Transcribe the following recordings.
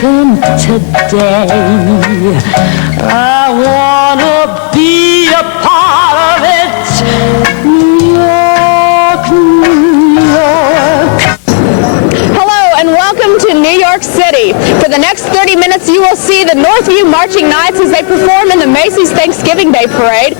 something today. I wanna be a part of it. New York, New York. Hello and welcome to New York City. For the next 30 minutes you will see the Northview Marching Knights as they perform in the Macy's Thanksgiving Day Parade.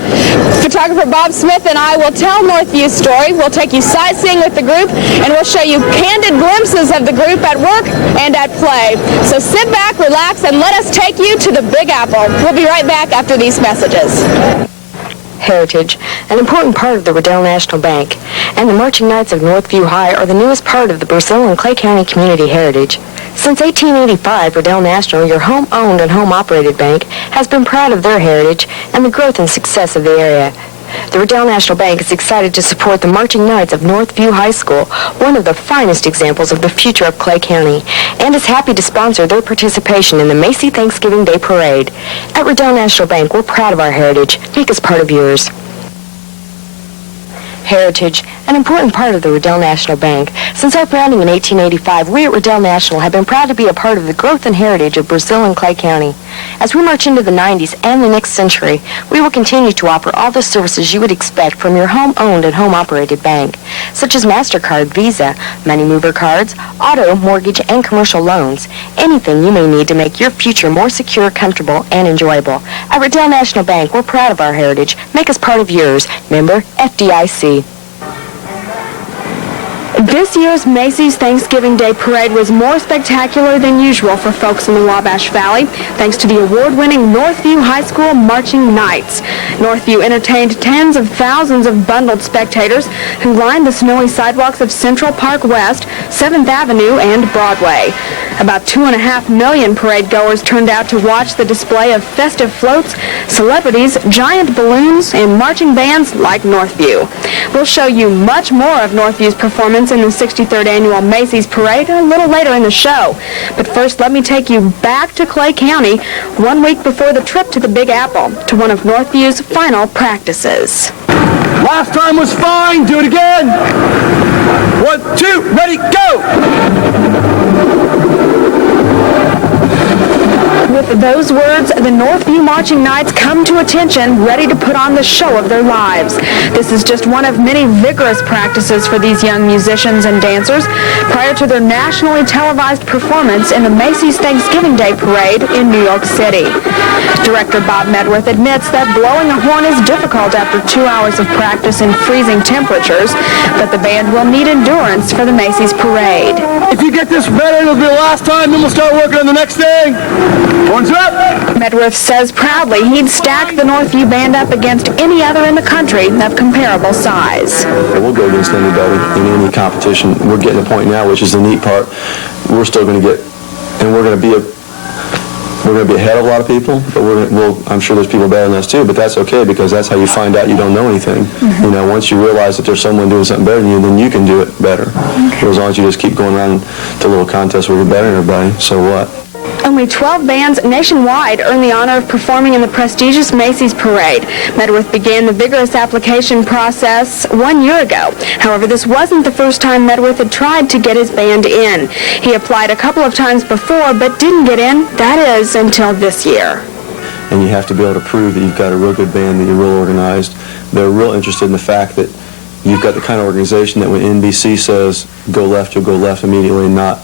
Photographer Bob Smith and I will tell Northview's story. We'll take you sightseeing with the group and we'll show you candid glimpses of the group at work and at play. So sit back, relax, and let us take you to the Big Apple. We'll be right back after these messages. Heritage, an important part of the Riddell National Bank, and the Marching Knights of Northview High are the newest part of the Brazil and Clay County community heritage. Since 1885, Riddell National, your home-owned and home-operated bank, has been proud of their heritage and the growth and success of the area. The Riddell National Bank is excited to support the Marching Knights of Northview High School, one of the finest examples of the future of Clay County, and is happy to sponsor their participation in the Macy Thanksgiving Day Parade. At Riddell National Bank, we're proud of our heritage. Make us part of yours. Heritage, an important part of the Riddell National Bank. Since our founding in 1885, we at Riddell National have been proud to be a part of the growth and heritage of Brazil and Clay County. As we march into the 90s and the next century, we will continue to offer all the services you would expect from your home-owned and home-operated bank, such as MasterCard, Visa, money mover cards, auto, mortgage, and commercial loans. Anything you may need to make your future more secure, comfortable, and enjoyable. At Riddell National Bank, we're proud of our heritage. Make us part of yours. Member FDIC. This year's Macy's Thanksgiving Day Parade was more spectacular than usual for folks in the Wabash Valley, thanks to the award-winning Northview High School Marching Knights. Northview entertained tens of thousands of bundled spectators who lined the snowy sidewalks of Central Park West, 7th Avenue, and Broadway. About 2.5 million parade goers turned out to watch the display of festive floats, celebrities, giant balloons, and marching bands like Northview. We'll show you much more of Northview's performance in the 63rd Annual Macy's Parade a little later in the show. But first, let me take you back to Clay County 1 week before the trip to the Big Apple, to one of Northview's final practices. Last time was fine. Do it again. 1, 2, ready, go! With those words, the Northview Marching Knights come to attention, ready to put on the show of their lives. This is just one of many vigorous practices for these young musicians and dancers prior to their nationally televised performance in the Macy's Thanksgiving Day Parade in New York City. Director Bob Medworth admits that blowing a horn is difficult after 2 hours of practice in freezing temperatures, but the band will need endurance for the Macy's Parade. If you get this better, it'll be the last time, then we'll start working on the next thing. Horns up! Medworth says proudly he'd stack the Northview band up against any other in the country of comparable size. We'll go against anybody in any competition. We're getting to the point now, which is the neat part. We're still going to get, and we're going to be ahead of a lot of people, but I'm sure there's people better than us too, but that's okay because that's how you find out you don't know anything. Mm-hmm. You know, once you realize that there's someone doing something better than you, then you can do it better. Okay. As long as you just keep going around to little contests where you're better than everybody, so what? Only 12 bands nationwide earn the honor of performing in the prestigious Macy's Parade. Medworth began the vigorous application process 1 year ago. However, this wasn't the first time Medworth had tried to get his band in. He applied a couple of times before, but didn't get in, that is, until this year. And you have to be able to prove that you've got a real good band, that you're real organized. They're real interested in the fact that you've got the kind of organization that when NBC says go left, you'll go left immediately and not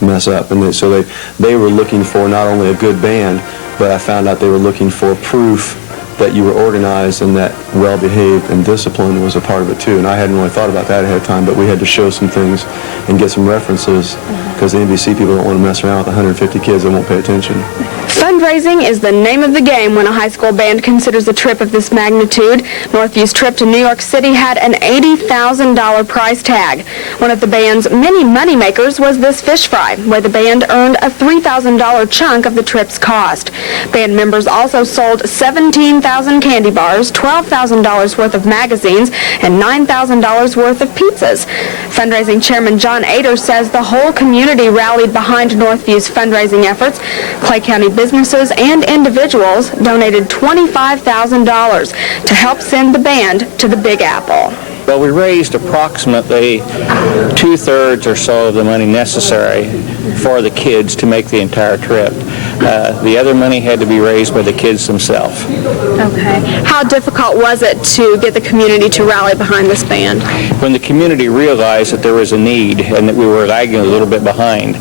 mess up. And so they were looking for not only a good band, but I found out they were looking for proof that you were organized and that well-behaved and disciplined was a part of it too. And I hadn't really thought about that ahead of time, but we had to show some things and get some references because the NBC people don't want to mess around with 150 kids that won't pay attention. Fundraising is the name of the game when a high school band considers a trip of this magnitude. Northview's trip to New York City had an $80,000 prize tag. One of the band's many moneymakers was this fish fry, where the band earned a $3,000 chunk of the trip's cost. Band members also sold 17,000 candy bars, $12,000 worth of magazines, and $9,000 worth of pizzas. Fundraising Chairman John Ader says the whole community rallied behind Northview's fundraising efforts. Clay County businesses and individuals donated $25,000 to help send the band to the Big Apple. Well, we raised approximately 2/3 or so of the money necessary for the kids to make the entire trip. The other money had to be raised by the kids themselves. Okay. How difficult was it to get the community to rally behind this band? When the community realized that there was a need and that we were lagging a little bit behind,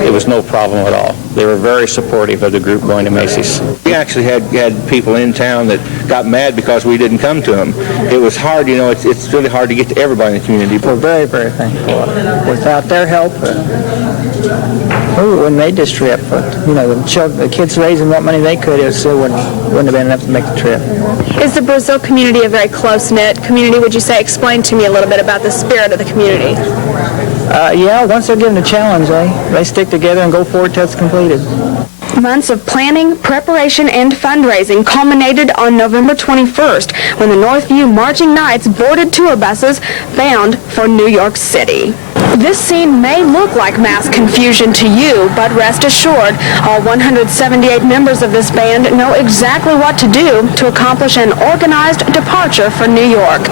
it was no problem at all. They were very supportive of the group going to Macy's. We actually had people in town that got mad because we didn't come to them. It was hard, you know, it's really hard to get to everybody in the community. We're very, very thankful. Without their help, we wouldn't have made this trip. But, you know, the kids raising what money they could, it still wouldn't have been enough to make the trip. Is the Brazil community a very close-knit community, would you say? Explain to me a little bit about the spirit of the community. Yeah, once they're given a challenge, they stick together and go forward till it's completed. Months of planning, preparation, and fundraising culminated on November 21st when the Northview Marching Knights boarded tour buses bound for New York City. This scene may look like mass confusion to you, but rest assured, all 178 members of this band know exactly what to do to accomplish an organized departure for New York.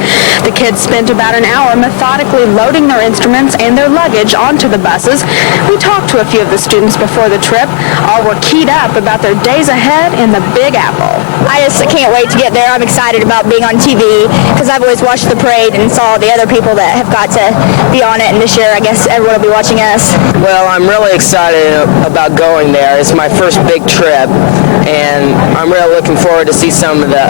The kids spent about an hour methodically loading their instruments and their luggage onto the buses. We talked to a few of the students before the trip. All were keyed up about their days ahead in the Big Apple. I just can't wait to get there. I'm excited about being on TV because I've always watched the parade and saw the other people that have got to be on it, and this year I guess everyone will be watching us. Well, I'm really excited about going there. It's my first big trip, and I'm really looking forward to see some of the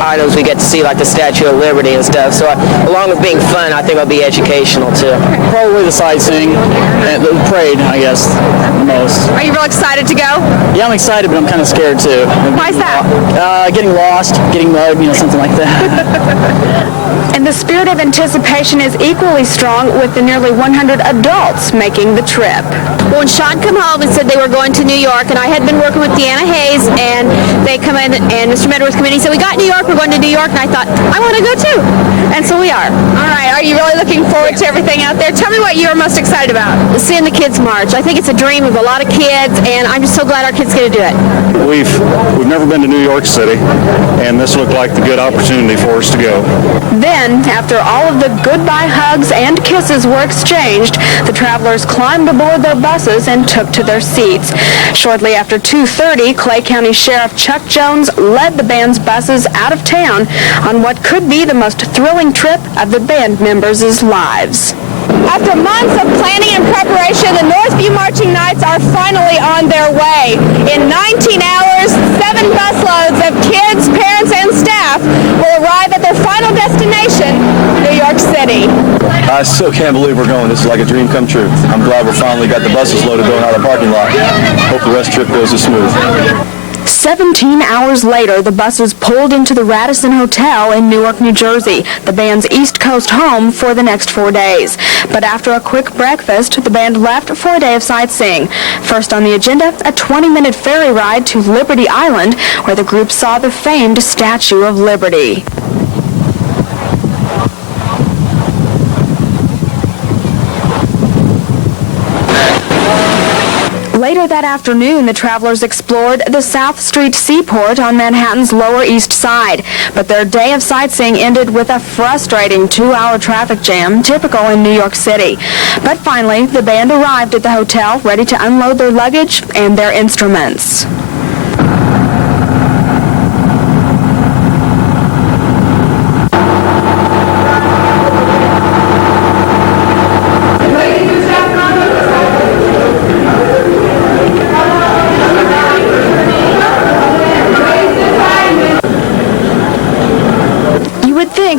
items we get to see, like the Statue of Liberty and stuff. So along with being fun, I think it'll be educational too. Probably the sightseeing and the parade, I guess, the most. Are you real excited to go? Yeah, I'm excited, but I'm kind of scared too. Why is that? Getting lost, getting mud, something like that. And the spirit of anticipation is equally strong with the nearly 100 adults making the trip. Well, when Sean came home and said they were going to New York, and I had been working with Deanna Hayes, and they come in, and Mr. Medworth come in, he said, we got New York, we're going to New York, and I thought, I want to go too. And so we are. All right, are you really looking forward to everything out there? Tell me what you're most excited about. Seeing the kids march. I think it's a dream of a lot of kids, and I'm just so glad our kids get to do it. We've never been to New York City, and this looked like the good opportunity for us to go. Then, after all of the goodbye hugs and kisses were exchanged, the travelers climbed aboard their buses and took to their seats. Shortly after 2:30, Clay County Sheriff Chuck Jones led the band's buses out of town on what could be the most thrilling trip of the band members' lives. After months of planning and preparation, the Northview Marching Knights are finally on their way. In 19 hours, 7 busloads of kids, parents, and staff will arrive at their final destination, New York City. I still can't believe we're going. This is like a dream come true. I'm glad we finally got the buses loaded going out of the parking lot. Hope the rest of the trip goes as smooth. 17 hours later, the buses pulled into the Radisson Hotel in Newark, New Jersey, the band's East Coast home for the next 4 days. But after a quick breakfast, the band left for a day of sightseeing. First on the agenda, a 20-minute ferry ride to Liberty Island, where the group saw the famed Statue of Liberty. Later that afternoon, the travelers explored the South Street Seaport on Manhattan's Lower East Side. But their day of sightseeing ended with a frustrating 2-hour traffic jam, typical in New York City. But finally, the band arrived at the hotel, ready to unload their luggage and their instruments.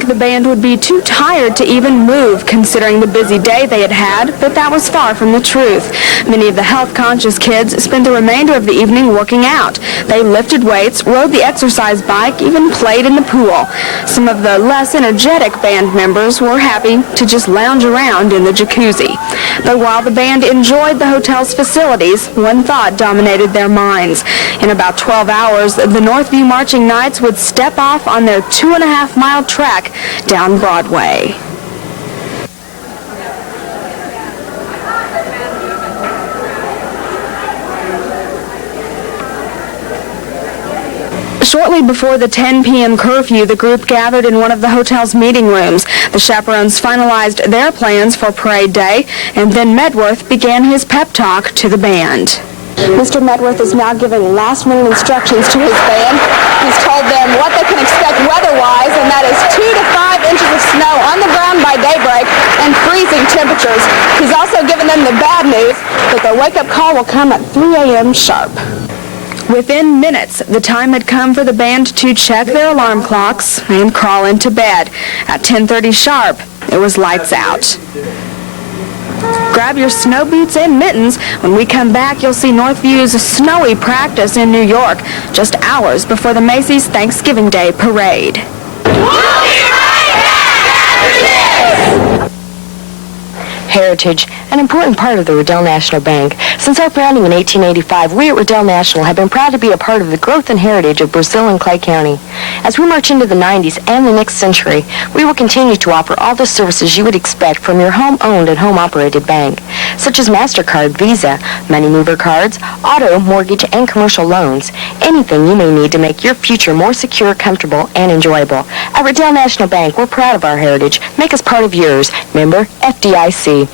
The band would be too tired to even move, considering the busy day they had had, but that was far from the truth. Many of the health-conscious kids spent the remainder of the evening working out. They lifted weights, rode the exercise bike, even played in the pool. Some of the less energetic band members were happy to just lounge around in the jacuzzi. But while the band enjoyed the hotel's facilities, one thought dominated their minds. In about 12 hours, the Northview Marching Knights would step off on their 2.5-mile trek down Broadway. Shortly before the 10 p.m. curfew, the group gathered in one of the hotel's meeting rooms. The chaperones finalized their plans for parade day, and then Medworth began his pep talk to the band. Mr. Medworth is now giving last-minute instructions to his band. He's told them what they can expect weather-wise, and that is 2 to 5 inches of snow on the ground by daybreak and freezing temperatures. He's also given them the bad news that their wake-up call will come at 3 a.m. sharp. Within minutes, the time had come for the band to check their alarm clocks and crawl into bed. At 10:30 sharp, it was lights out. Grab your snow boots and mittens. When we come back, you'll see Northview's snowy practice in New York, just hours before the Macy's Thanksgiving Day Parade. Heritage, an important part of the Riddell National Bank. Since our founding in 1885, we at Riddell National have been proud to be a part of the growth and heritage of Brazil and Clay County. As we march into the 90s and the next century, we will continue to offer all the services you would expect from your home-owned and home-operated bank, such as MasterCard, Visa, money mover cards, auto, mortgage, and commercial loans. Anything you may need to make your future more secure, comfortable, and enjoyable. At Riddell National Bank, we're proud of our heritage. Make us part of yours. Member FDIC.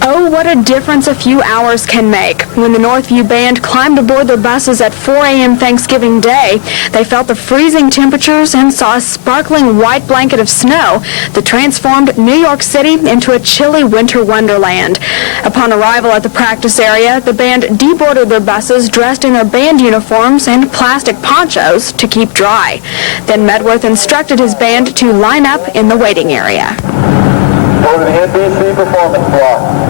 Oh, what a difference a few hours can make. When the Northview Band climbed aboard their buses at 4 a.m. Thanksgiving Day, they felt the freezing temperatures and saw a sparkling white blanket of snow that transformed New York City into a chilly winter wonderland. Upon arrival at the practice area, the band deboarded their buses dressed in their band uniforms and plastic ponchos to keep dry. Then Medworth instructed his band to line up in the waiting area. Over the NBC performance block.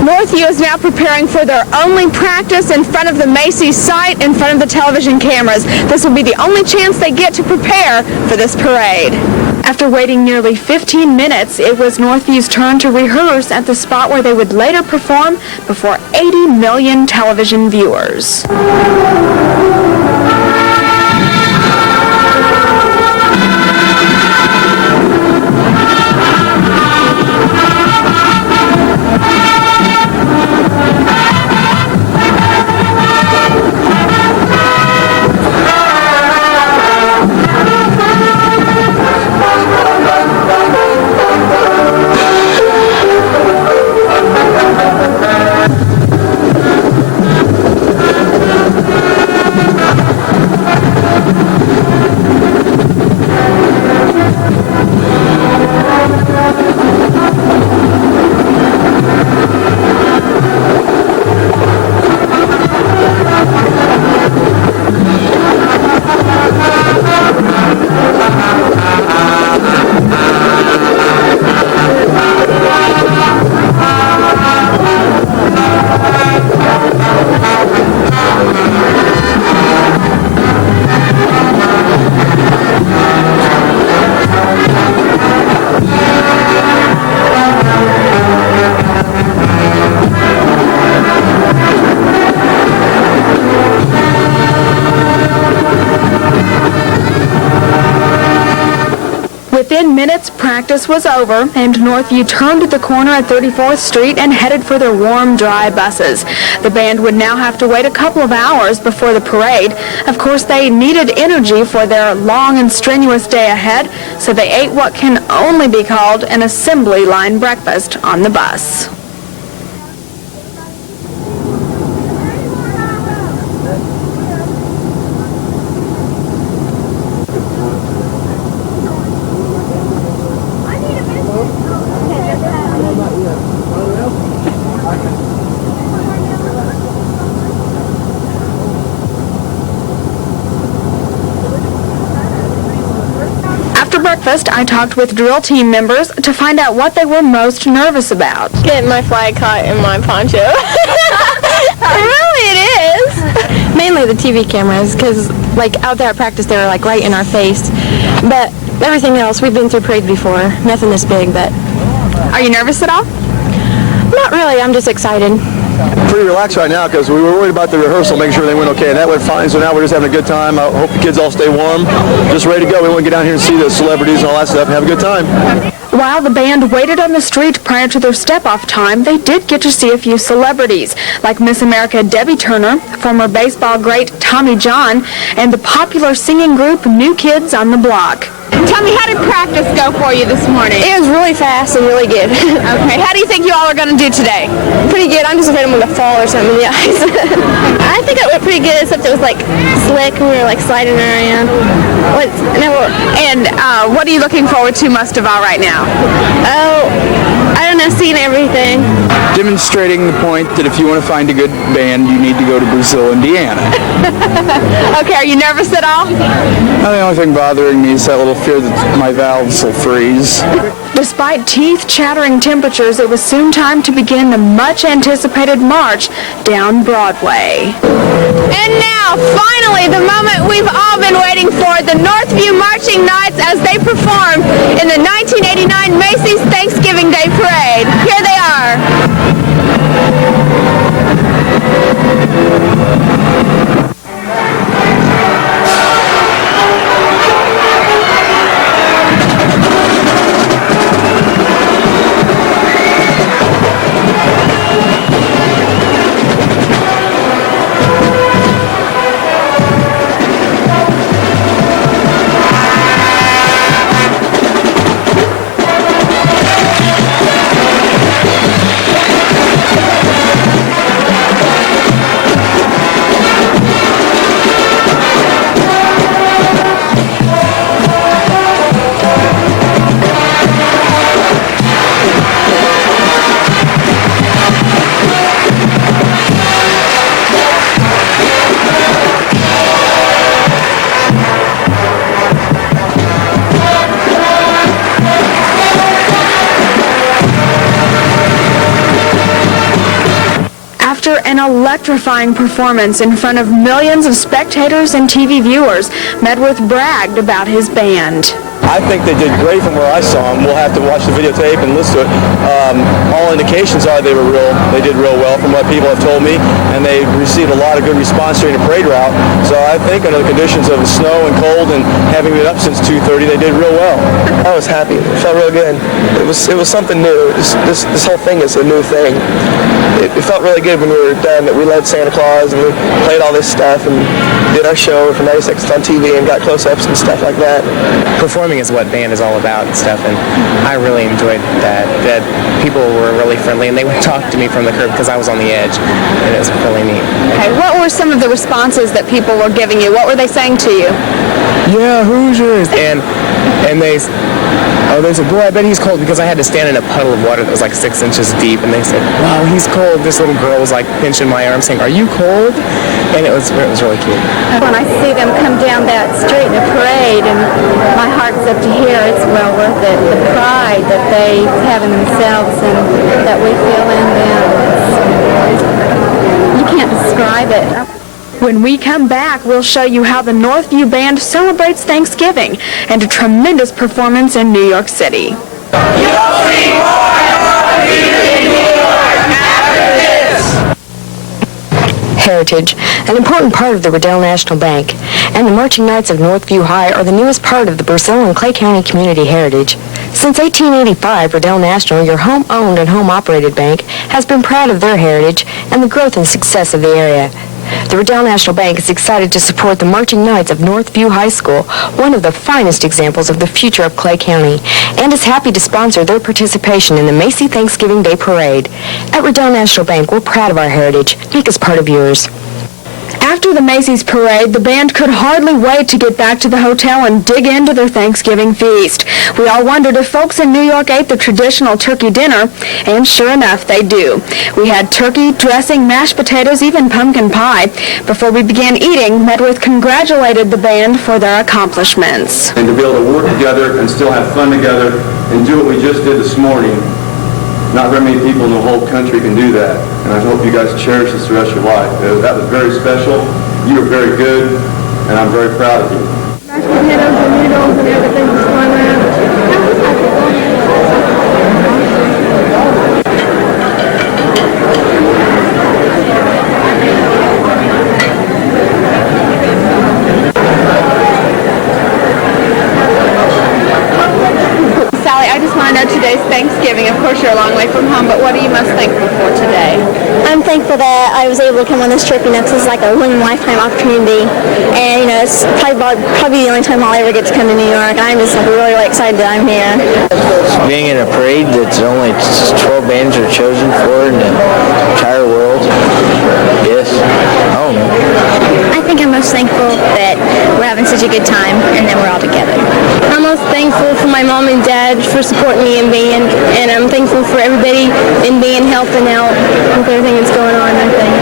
Northview is now preparing for their only practice in front of the Macy's site, in front of the television cameras. This will be the only chance they get to prepare for this parade. After waiting nearly 15 minutes, it was Northview's turn to rehearse at the spot where they would later perform before 80 million television viewers. Within minutes, practice was over, and Northview turned the corner at 34th Street and headed for their warm, dry buses. The band would now have to wait a couple of hours before the parade. Of course, they needed energy for their long and strenuous day ahead, so they ate what can only be called an assembly line breakfast on the bus. After breakfast, I talked with drill team members to find out what they were most nervous about. Getting my flag caught in my poncho. Really, it is. Mainly the TV cameras, because like out there at practice, they were like right in our face. But everything else, we've been through parades before. Nothing this big, but... Are you nervous at all? Not really. I'm just excited. Pretty relaxed right now because we were worried about the rehearsal, making sure they went okay, and that went fine. So now we're just having a good time. I hope the kids all stay warm. Just ready to go. We want to get down here and see the celebrities and all that stuff and have a good time. While the band waited on the street prior to their step-off time, they did get to see a few celebrities, like Miss America Debbie Turner, former baseball great Tommy John, and the popular singing group New Kids on the Block. Tell me, how did practice go for you this morning? It was really fast and really good. Okay, how do you think you all are going to do today? Pretty good. I'm just afraid I'm going to fall or something in the ice. I think it went pretty good, except it was like slick and we were like sliding around. And what are you looking forward to most of all right now? Oh, I don't know, seeing everything. Demonstrating the point that if you want to find a good band, you need to go to Brazil, Indiana. Okay, are you nervous at all? The only thing bothering me is that little fear that my valves will freeze. Despite teeth-chattering temperatures, it was soon time to begin the much-anticipated march down Broadway. And now, finally, the moment we've all been waiting for, the Northview Marching Knights as they perform in the 1989 Macy's Thanksgiving Day Parade. Here they are. After an electrifying performance in front of millions of spectators and TV viewers, Medworth bragged about his band. I think they did great from where I saw them. We'll have to watch the videotape and listen to it. All indications are they did real well from what people have told me, and they received a lot of good response during the parade route. So I think under the conditions of snow and cold and having been up since 2:30, they did real well. I was happy. It felt real good. It was something new. This whole thing is a new thing. It felt really good when we were done that we led Santa Claus and we played all this stuff and did our show for 90 seconds on TV and got close-ups and stuff like that. Performing is what band is all about and stuff, and I really enjoyed that people were really friendly and they would talk to me from the curb because I was on the edge, and it was really neat. Okay, what were some of the responses that people were giving you? What were they saying to you? Yeah, Hoosiers! And they said, boy, I bet he's cold, because I had to stand in a puddle of water that was like 6 inches deep, and they said, wow, he's cold. This little girl was like pinching my arm saying, are you cold? And it was really cute. When I see them come down that street in a parade and my heart's up to here, it's well worth it. The pride that they have in themselves and that we feel in them, you can't describe it. When we come back, we'll show you how the Northview Band celebrates Thanksgiving and a tremendous performance in New York City. Heritage, an important part of the Riddell National Bank, and the Marching Knights of Northview High are the newest part of the Brazil and Clay County community heritage. Since 1885, Riddell National, your home-owned and home-operated bank, has been proud of their heritage and the growth and success of the area. The Riddell National Bank is excited to support the Marching Knights of Northview High School, one of the finest examples of the future of Clay County, and is happy to sponsor their participation in the Macy Thanksgiving Day Parade. At Riddell National Bank, we're proud of our heritage. Make us part of yours. After the Macy's parade, the band could hardly wait to get back to the hotel and dig into their Thanksgiving feast. We all wondered if folks in New York ate the traditional turkey dinner, and sure enough, they do. We had turkey, dressing, mashed potatoes, even pumpkin pie. Before we began eating, Medworth congratulated the band for their accomplishments. And to be able to work together and still have fun together and do what we just did this morning, not very many people in the whole country can do that, and I hope you guys cherish this the rest of your life. That was very special. You were very good, and I'm very proud of you. Mashed potatoes and noodles and everything was going around. Thanksgiving. Of course, you're a long way from home, but what are you most thankful for today? I'm thankful that I was able to come on this trip, because it's like a one-lifetime opportunity. And, it's probably the only time I'll ever get to come to New York. I'm just really, really excited that I'm here. Being in a parade that's only 12 bands are chosen for in the entire world. Yes. I don't know. I think I'm most thankful that we're having such a good time and that we're all together. I'm most thankful for my mom and dad for supporting me in band, and I'm thankful for everybody in band helping out with everything that's going on, I think.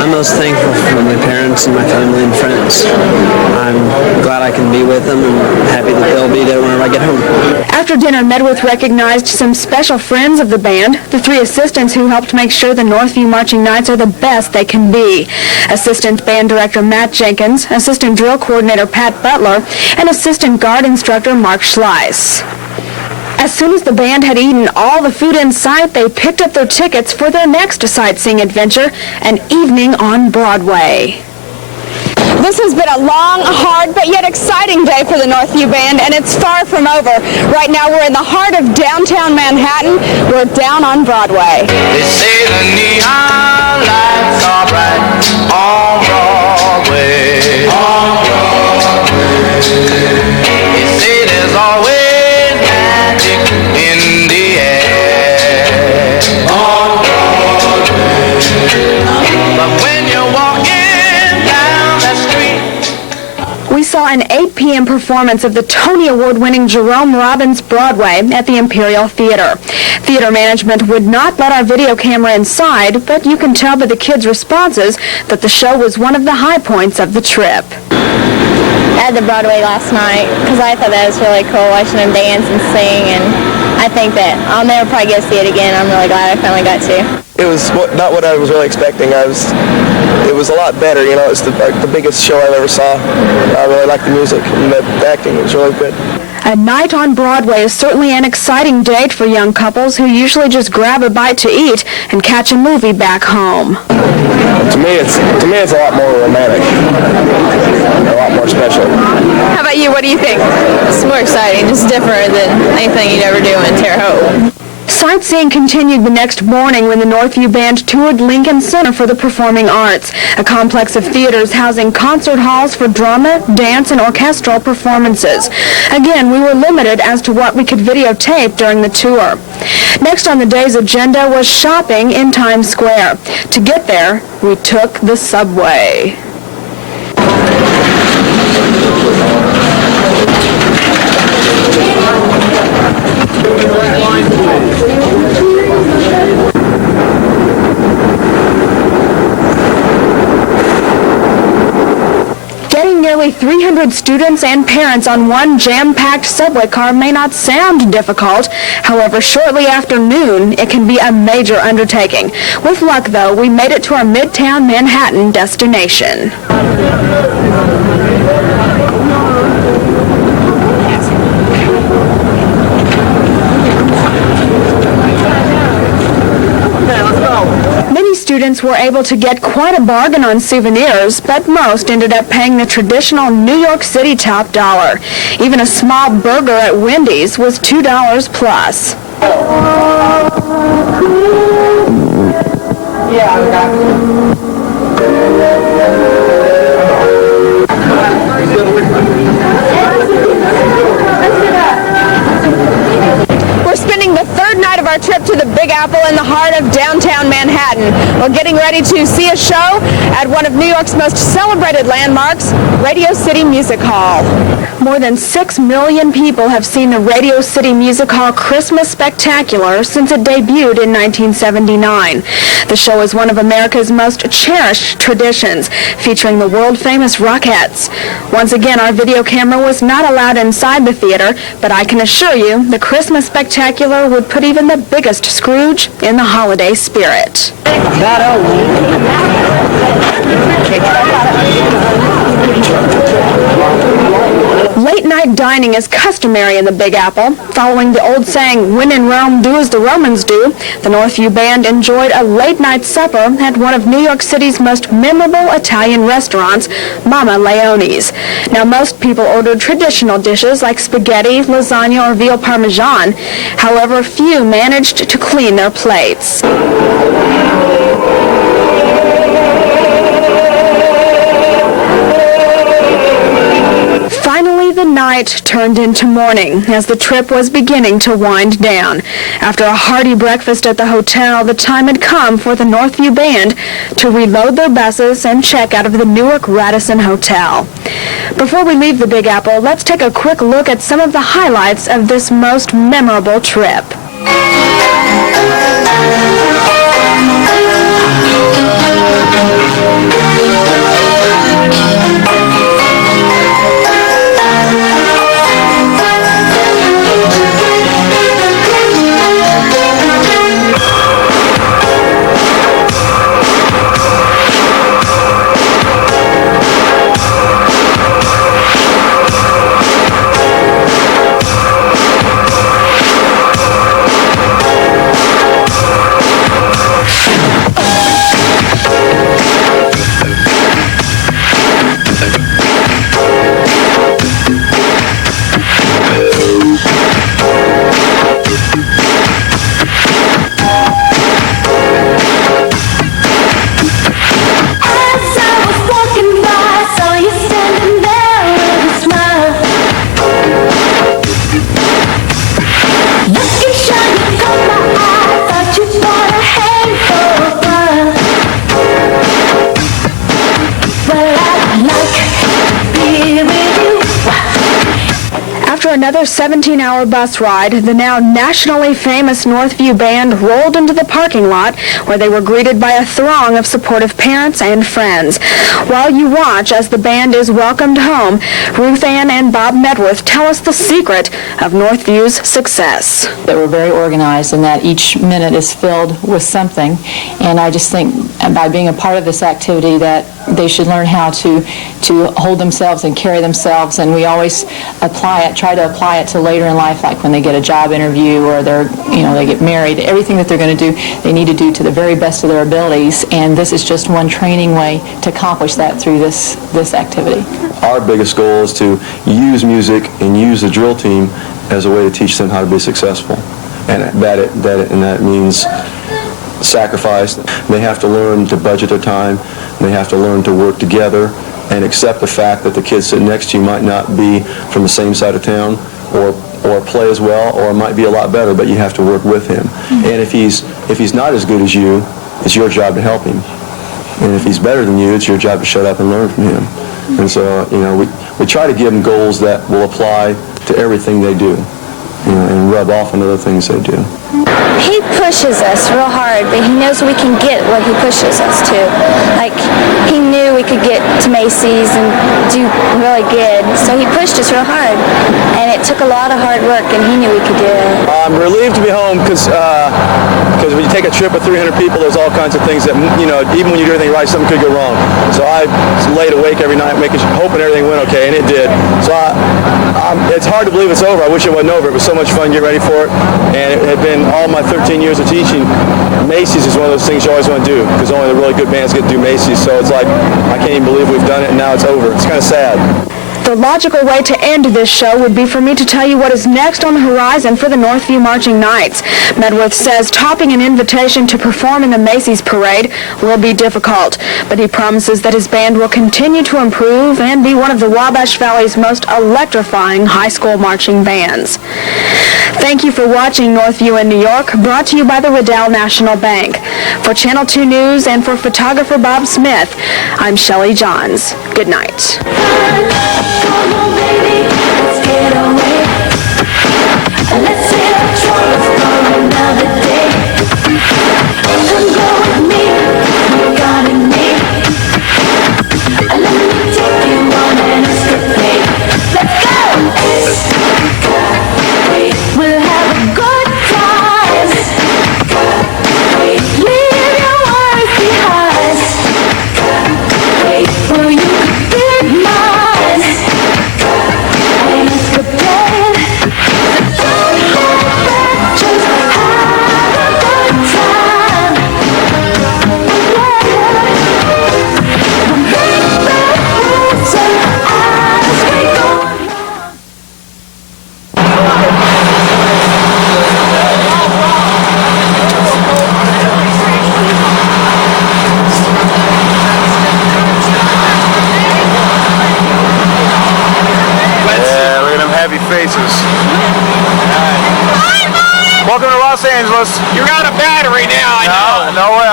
I'm most thankful for my parents and my family and friends. I'm glad I can be with them and happy that they'll be there whenever I get home. After dinner, Medworth recognized some special friends of the band, the 3 assistants who helped make sure the Northview Marching Knights are the best they can be. Assistant Band Director Matt Jenkins, Assistant Drill Coordinator Pat Butler, and Assistant Guard Instructor Mark Schleiss. As soon as the band had eaten all the food in sight, they picked up their tickets for their next sightseeing adventure, an evening on Broadway. This has been a long, hard, but yet exciting day for the Northview Band, and it's far from over. Right now we're in the heart of downtown Manhattan. We're down on Broadway. They say the neon lights are bright on Broadway. On Broadway. They say there's always magic in the air. On Broadway. But when you're walking down the street, We saw an 8 p.m. performance of the Tony Award-winning Jerome Robbins Broadway at the Imperial Theater. Theater management would not let our video camera inside, but you can tell by the kids' responses that the show was one of the high points of the trip. I had the Broadway last night because I thought that was really cool, watching them dance and sing, and I think that I'll never probably get to see it again. I'm really glad I finally got to. It was not what I was really expecting. It was a lot better, It's the biggest show I've ever saw. I really liked the music, and the acting was really good. A night on Broadway is certainly an exciting date for young couples who usually just grab a bite to eat and catch a movie back home. To me, it's a lot more romantic, a lot more special. How about you? What do you think? It's more exciting, just different than anything you'd ever do in Terre Haute. Sightseeing continued the next morning when the Northview Band toured Lincoln Center for the Performing Arts, a complex of theaters housing concert halls for drama, dance, and orchestral performances. Again, we were limited as to what we could videotape during the tour. Next on the day's agenda was shopping in Times Square. To get there, we took the subway. Getting nearly 300 students and parents on one jam-packed subway car may not sound difficult. However, shortly after noon, it can be a major undertaking. With luck, though, we made it to our Midtown Manhattan destination. Many students were able to get quite a bargain on souvenirs, but most ended up paying the traditional New York City top dollar. Even a small burger at Wendy's was $2 plus. We're spending the third night of our trip to the Big Apple in the heart of downtown Manhattan. We're getting ready to see a show at one of New York's most celebrated landmarks, Radio City Music Hall. More than 6 million people have seen the Radio City Music Hall Christmas Spectacular since it debuted in 1979. The show is one of America's most cherished traditions, featuring the world-famous Rockettes. Once again, our video camera was not allowed inside the theater, but I can assure you the Christmas Spectacular would put even the biggest Scrooge in the holiday spirit. Late late-night dining is customary in the Big Apple. Following the old saying, when in Rome, do as the Romans do, the Northview Band enjoyed a late-night supper at one of New York City's most memorable Italian restaurants, Mama Leone's. Now, most people ordered traditional dishes like spaghetti, lasagna, or veal parmesan. However, few managed to clean their plates. Finally, the night turned into morning as the trip was beginning to wind down. After a hearty breakfast at the hotel, the time had come for the Northview Band to reload their buses and check out of the Newark Radisson Hotel. Before we leave the Big Apple, let's take a quick look at some of the highlights of this most memorable trip. After another 17-hour bus ride, the now nationally famous Northview Band rolled into the parking lot where they were greeted by a throng of supportive parents and friends. While you watch as the band is welcomed home, Ruth Ann and Bob Medworth tell us the secret of Northview's success. That we're very organized and that each minute is filled with something. And I just think by being a part of this activity that they should learn how to hold themselves and carry themselves, and we always try to apply it to later in life, like when they get a job interview or they get married. Everything that they're going to do, they need to do to the very best of their abilities, and this is just one training way to accomplish that through this activity. Our biggest goal is to use music and use the drill team as a way to teach them how to be successful, and that means sacrifice. They have to learn to budget their time. They have to learn to work together and accept the fact that the kid sitting next to you might not be from the same side of town or play as well, or might be a lot better, but you have to work with him. And if he's not as good as you, it's your job to help him. And if he's better than you, it's your job to shut up and learn from him. And so, we try to give them goals that will apply to everything they do, and rub off on other things they do. He pushes us real hard, but he knows we can get what he pushes us to. Like, he knew we could get to Macy's and do really good, so he pushed us real hard. And it took a lot of hard work, and he knew we could do it. I'm relieved to be home because when you take a trip with 300 people, there's all kinds of things that, even when you do everything right, something could go wrong. So I laid awake every night hoping everything went okay, and it did. So it's hard to believe it's over. I wish it wasn't over. It was so much fun getting ready for it, and it had been all my 13 years of teaching. Macy's is one of those things you always want to do because only the really good bands get to do Macy's. So it's like, I can't even believe we've done it, and now it's over. It's kind of sad. The logical way to end this show would be for me to tell you what is next on the horizon for the Northview Marching Knights. Medworth says topping an invitation to perform in the Macy's parade will be difficult, but he promises that his band will continue to improve and be one of the Wabash Valley's most electrifying high school marching bands. Thank you for watching Northview in New York, brought to you by the Riddell National Bank. For Channel 2 News and for photographer Bob Smith, I'm Shelley Johns. Good night. Well, you could be mine.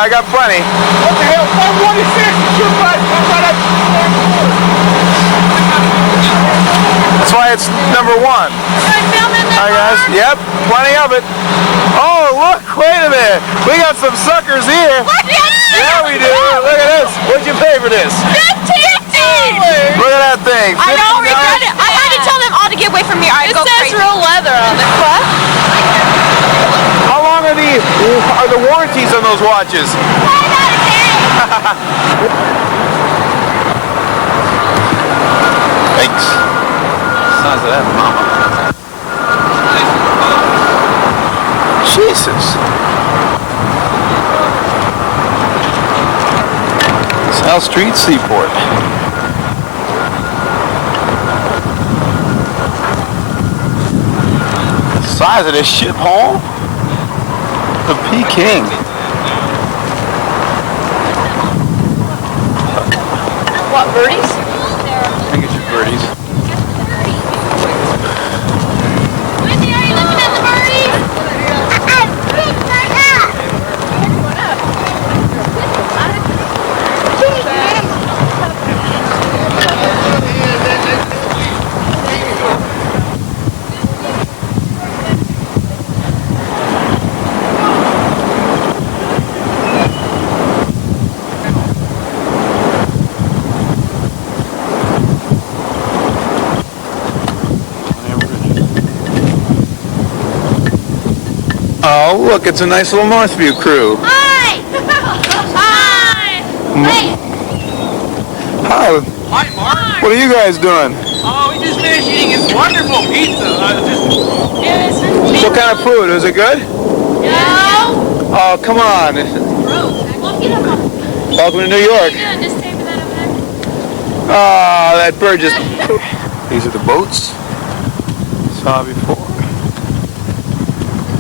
I got plenty. What the hell? 146. Shoot right up. That's why it's number 1. Hi guys. Yep, plenty of it. Oh, look, wait a minute. We got some suckers here. Yeah, we do. Look at this. What'd you pay for this? $15. Look at that thing. I don't regret it. I had to tell them all to get away from me. It says real leather on it. What? How long are the warranties on those watches? 5 out of 10. Thanks. Size of that mama. Jesus. South Street Seaport. The size of this ship home? The Peking. What, birdies? I think it's your birdies. Wendy, are you looking at the birdies? Oh, look, it's a nice little Northview crew. Hi! Hi! Hey! Hi. Hi, Mark. What are you guys doing? Oh, we just finished eating this wonderful pizza. What kind of food? Is it good? No! Oh, come on. Welcome to New York. Oh, that bird just... These are the boats. Saw before.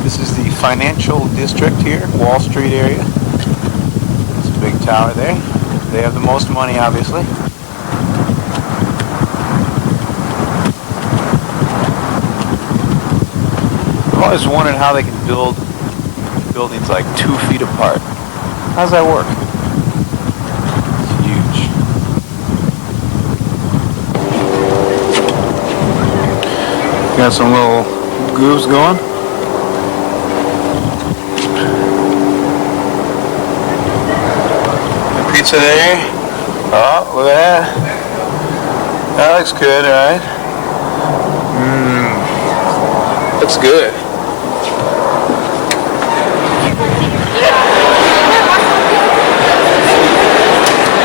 This is the financial district here, Wall Street area. There's a big tower there. They have the most money, obviously. I've always wondered how they can build buildings like 2 feet apart. How does that work? It's huge. Got some little grooves going. Pizza there. Oh, look at that. That looks good, right? Looks good.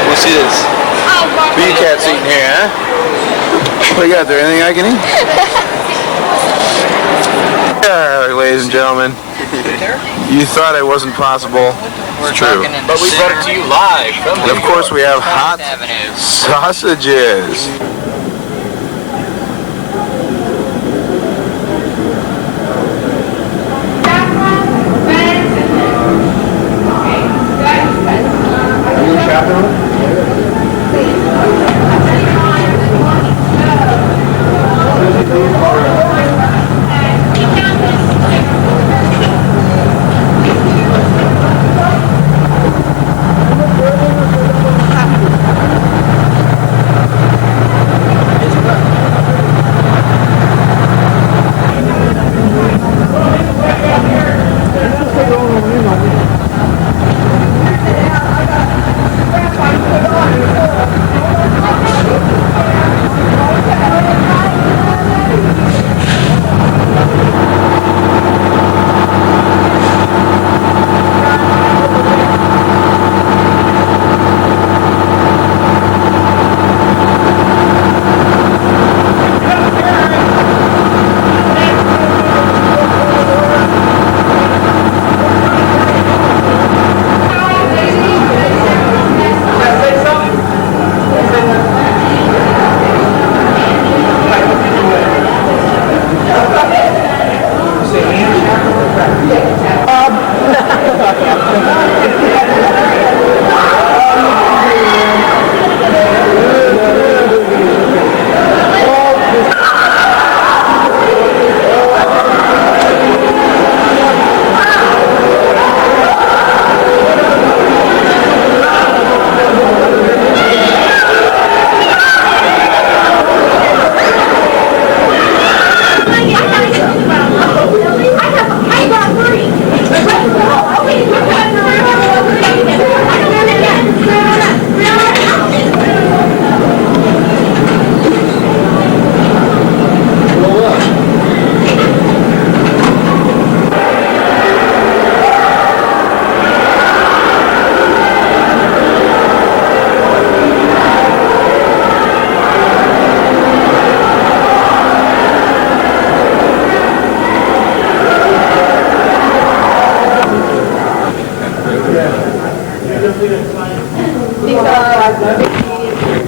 What's this? What you cats eating here, huh? What you got there? Anything I can eat? Yeah, ladies and gentlemen. You thought it wasn't possible. It's true. But we brought it to you live from And of course we have hot sausages.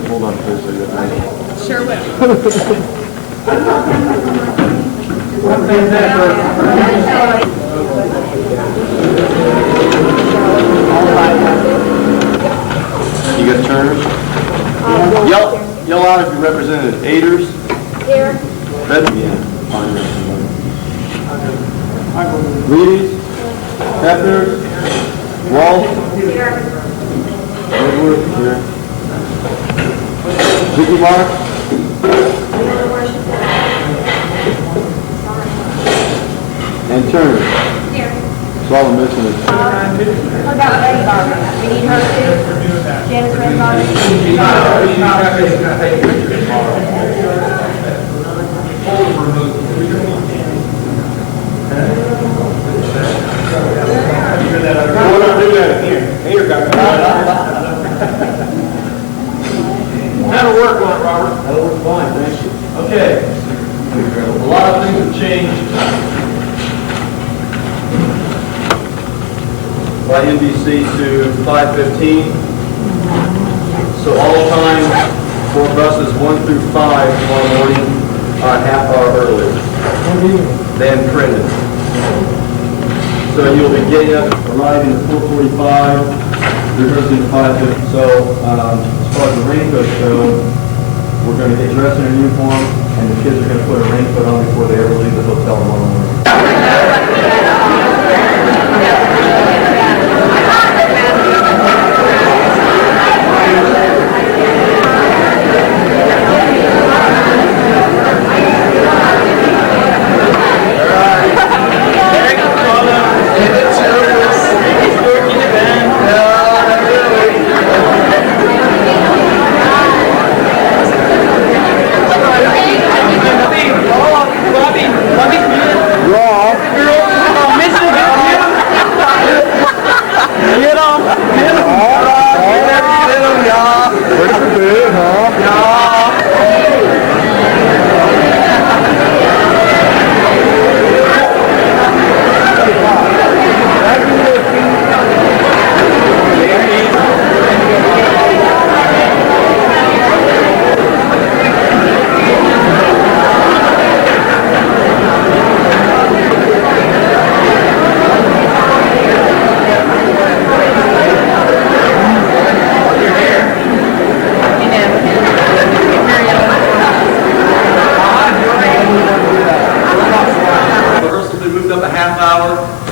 Hold on, please. Sure will. You got turners? Yell out if you represented Aiders. Here. Red. Yeah. Fine. Reedies. Hefners. Walsh. Edward. Here. Vicky Mark. And Turner. Here. That's all I'm missing is. What about Red Bobby? We need her too? Janice Red Bobby? That'll work, Robert. That'll work fine, thank you. Okay. A lot of things have changed by NBC to 5:15. So all time for buses 1 through 5 tomorrow morning are a half hour earlier than printed. So you'll be getting up, arriving at 4:45, rehearsing at 5:50. So as far as the raincoats go, we're going to get dressed in a uniform, and the kids are going to put a raincoat on before they ever leave the hotel tomorrow morning.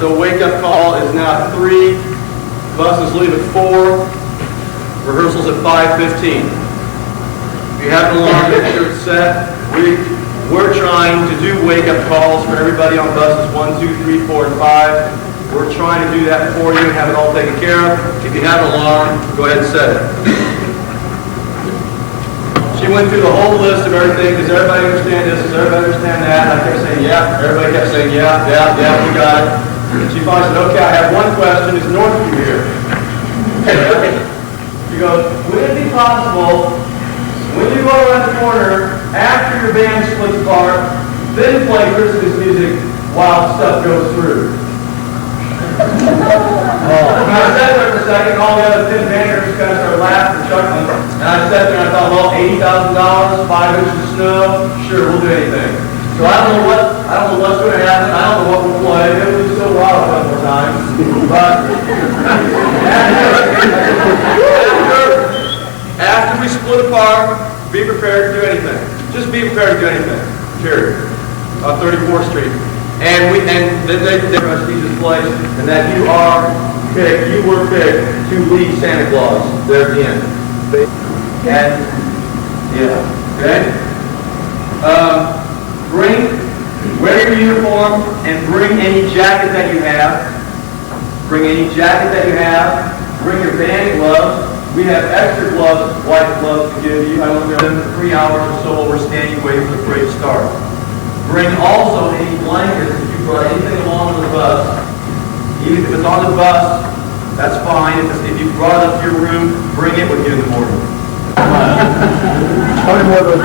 The wake-up call is now at 3, buses leave at 4, rehearsals at 5:15. If you have an alarm, make sure it's set. We're trying to do wake-up calls for everybody on buses 1, 2, 3, 4, and 5. We're trying to do that for you and have it all taken care of. If you have an alarm, go ahead and set it. She went through the whole list of everything. Does everybody understand this? Does everybody understand that? I kept saying, yeah. Everybody kept saying, yeah, we got it. And she finally said, okay, I have one question. Is Northview here? She goes, would it be possible, when you go around the corner, after your band splits apart, then play Christmas music while stuff goes through? And I sat there for a second, all the other 10 banders just kind of started laughing and chuckling. And I sat there and I thought, well, $80,000, 5 inches of snow, sure, we'll do anything. So I don't know what's going to happen. I don't know what we'll play. Maybe we'll still wild a couple more times. But after we split apart, be prepared to do anything. Just be prepared to do anything. Period. On 34th Street. And then they rush Jesus' place, and that you were picked to lead Santa Claus there at the end. And wear your uniform and bring any jacket that you have. Bring your band gloves. We have extra gloves, white gloves to give you. I will give them for 3 hours or so while we're standing waiting for the parade to start. Bring also any blankets if you brought anything along on the bus. Even if it's on the bus, that's fine. If you brought it up to your room, bring it with you in the morning. How many more of those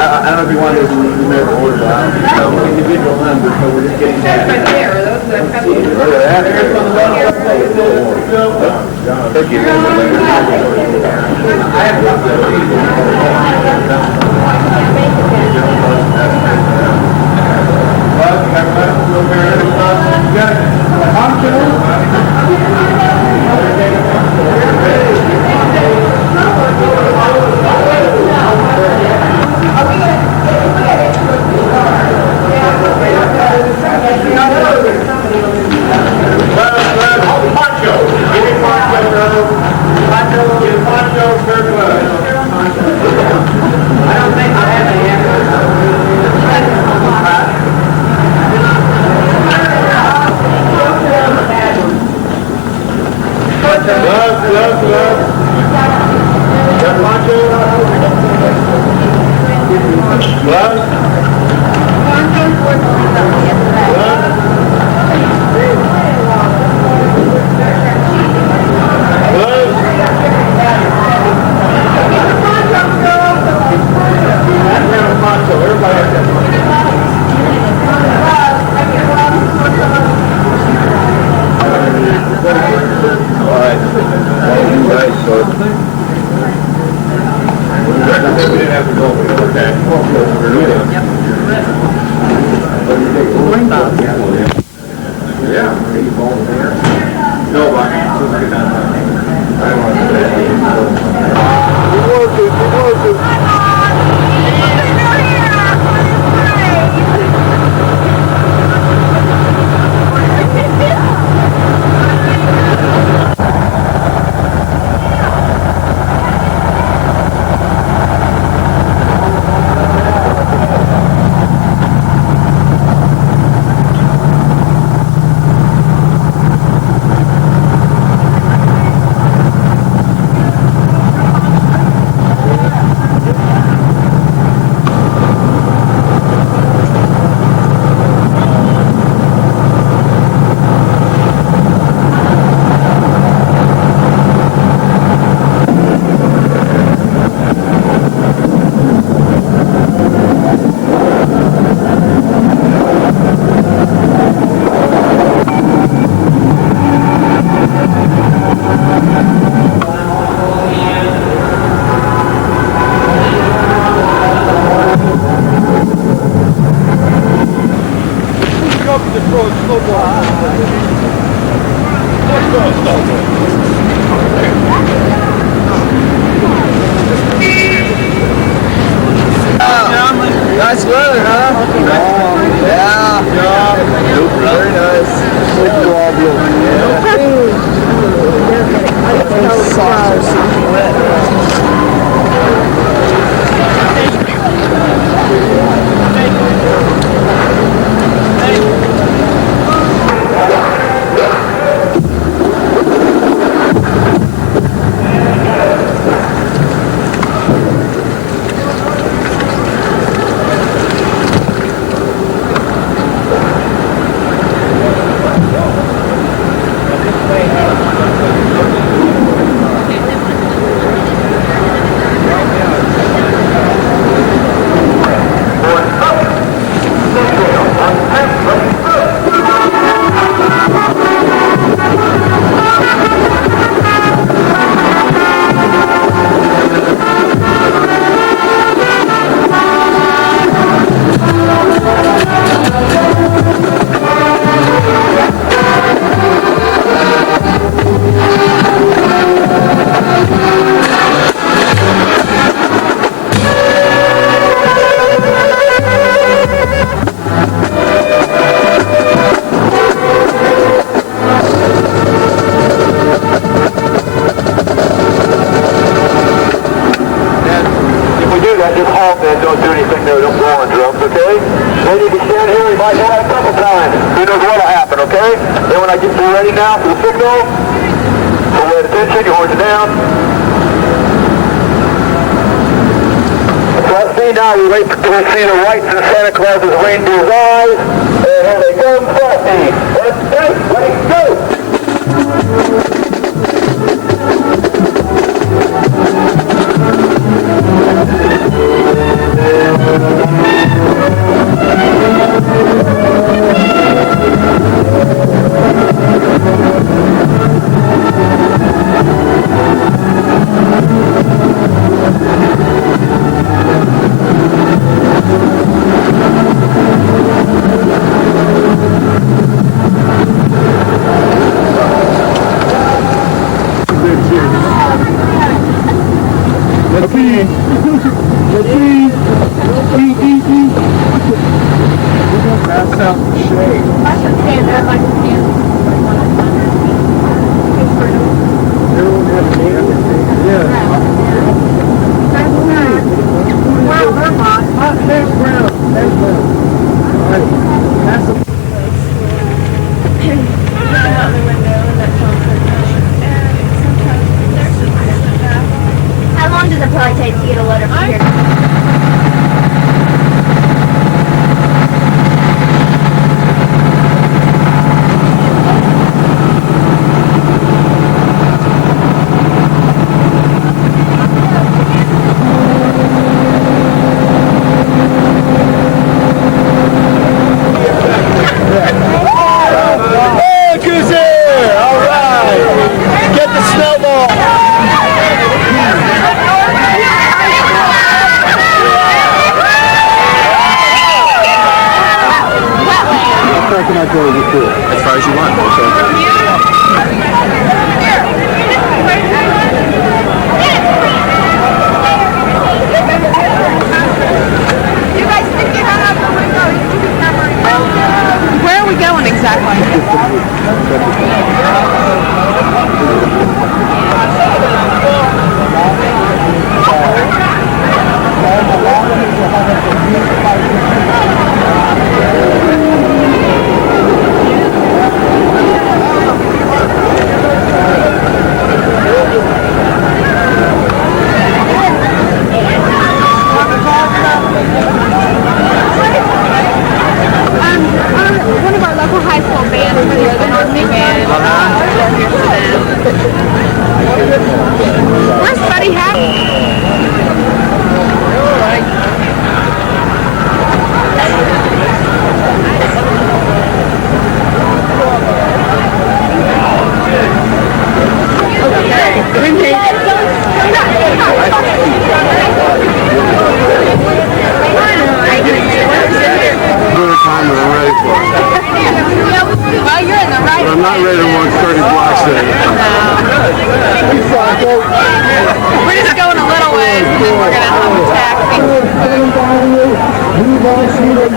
I don't know if you never ordered out. Individual numbers, so we're just getting that. Right there, are those the customers? Look at Nice weather, huh? Yeah. Very nice.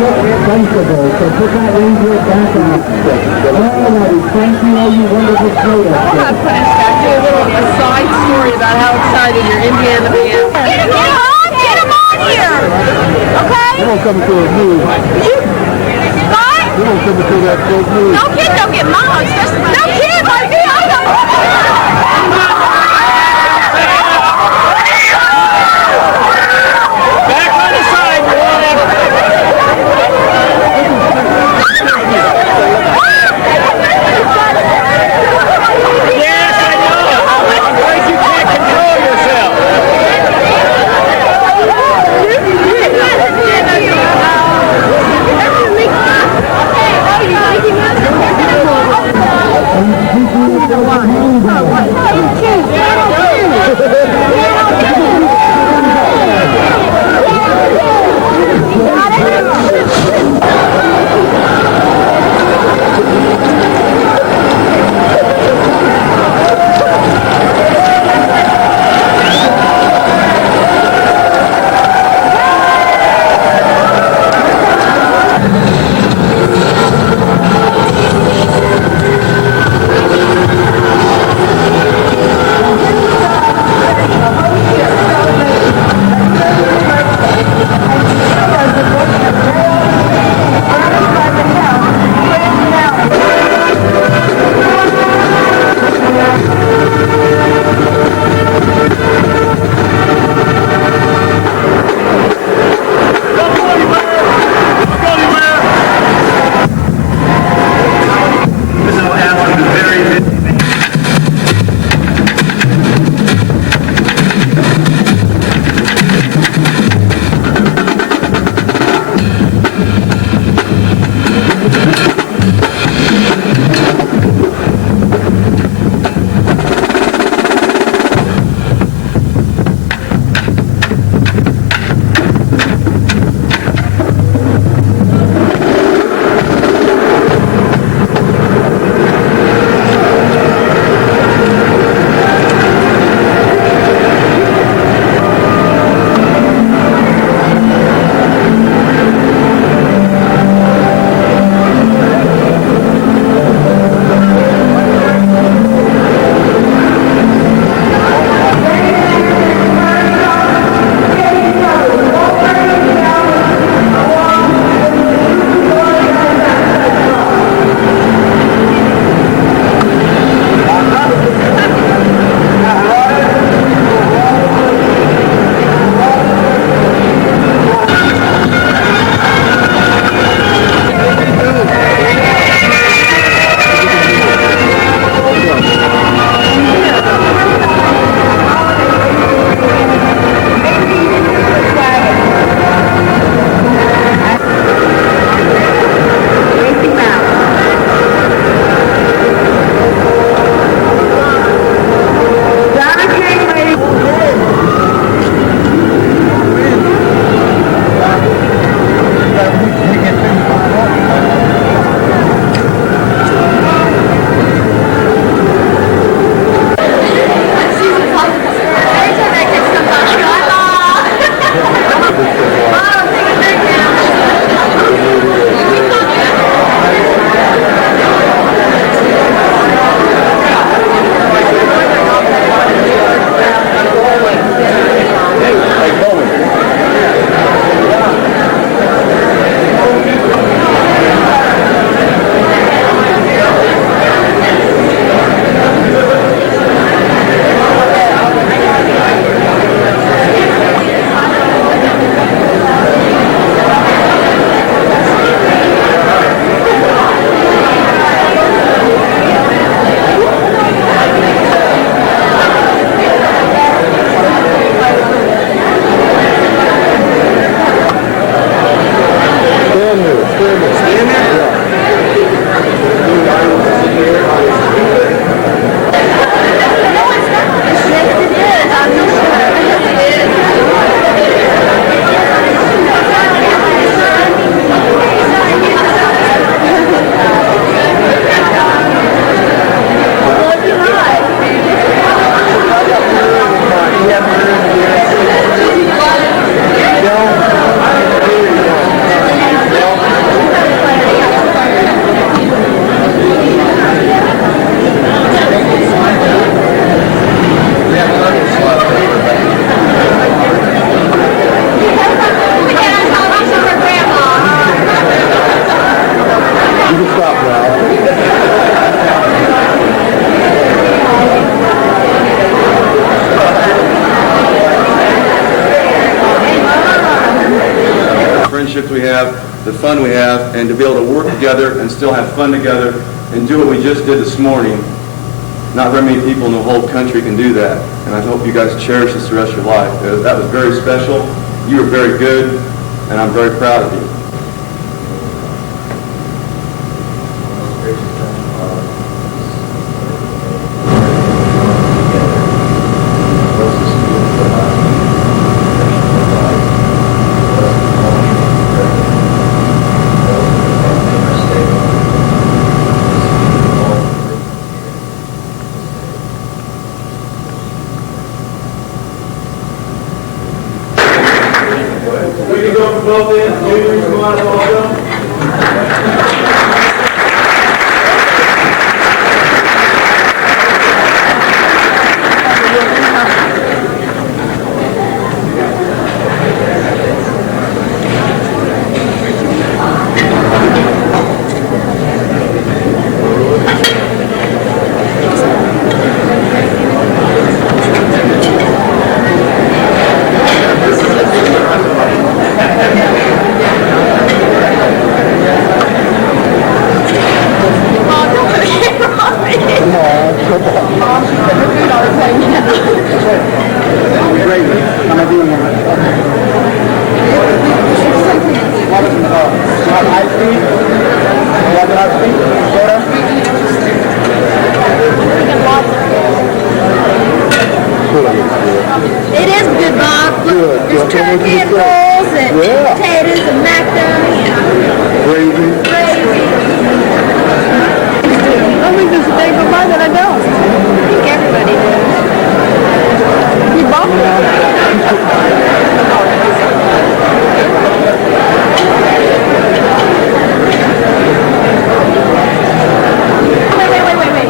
sensible, so put that reindeer back on. Alrighty, thank you, all you wonderful photos. I'm not putting that. Do a little aside story about how excited your Indiana band. Get him on here! Okay? You don't come to a move. What? You don't come to that big move. No kid don't get moms. No kid like me. I don't. Back on the side, Yes, I know. I'm afraid you can't control yourself. relationships we have, the fun we have, and to be able to work together and still have fun together and do what we just did this morning. Not very many people in the whole country can do that, and I hope you guys cherish this the rest of your life. That was very special. You were very good, and I'm very proud of you. It is good, Bob. Look, there's turkey and rolls and potatoes and macaroni and gravy. I think there's a day go by that I don't. I think everybody does. You both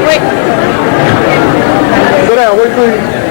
Wait. Sit down, wait, please.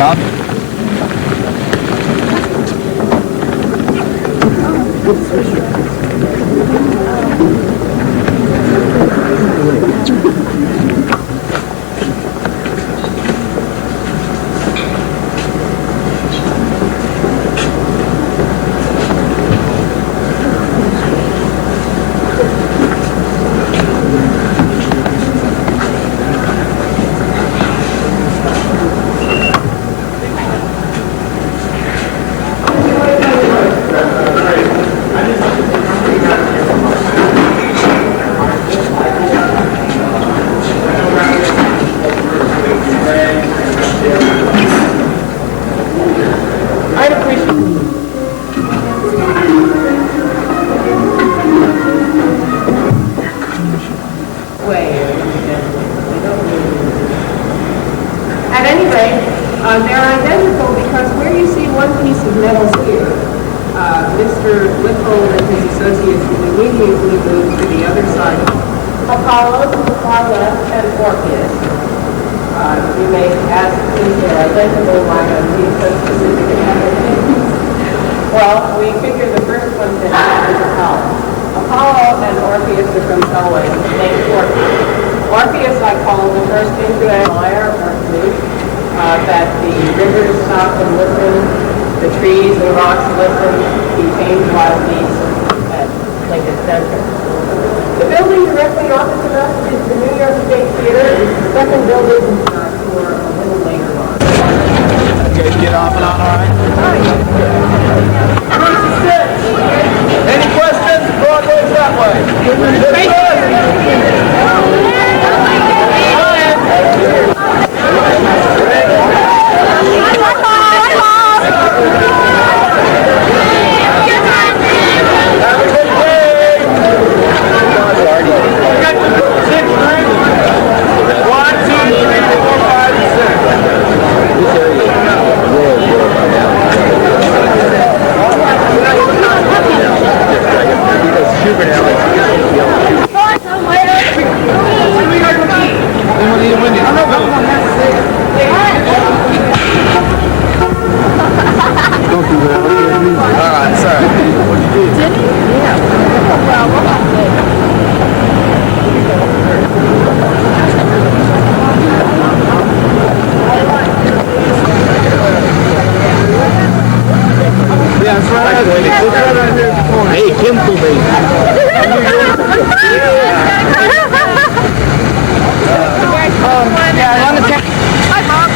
Bob. At any rate, they're identical because where you see one piece of metal here, Mr. Whipple and his associates will immediately move to the other side. Apollo to the far left and Orpheus. You may ask if they're identical, why are these so specific and everything? Well, we figure the first one is Apollo. Apollo and Orpheus are from Selwyn, named Orpheus. Orpheus I call the first into a lyre or flute, that the rivers stop and listen, the trees and rocks listen, he tames wild beasts at Lincoln Center. The building directly opposite us is the New York State Theater, the second building for a little later on. Okay, get off and on, all right? Any questions? Broadway's that way. Hey, Kim for me. Hi, Bob.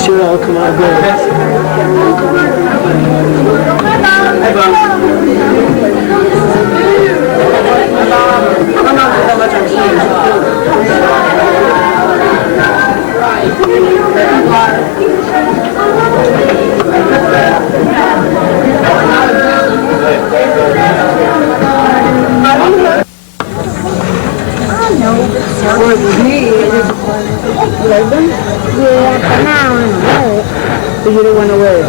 Sure, I'll come out good. Yeah, for now I don't wear it. But you don't want to wear it?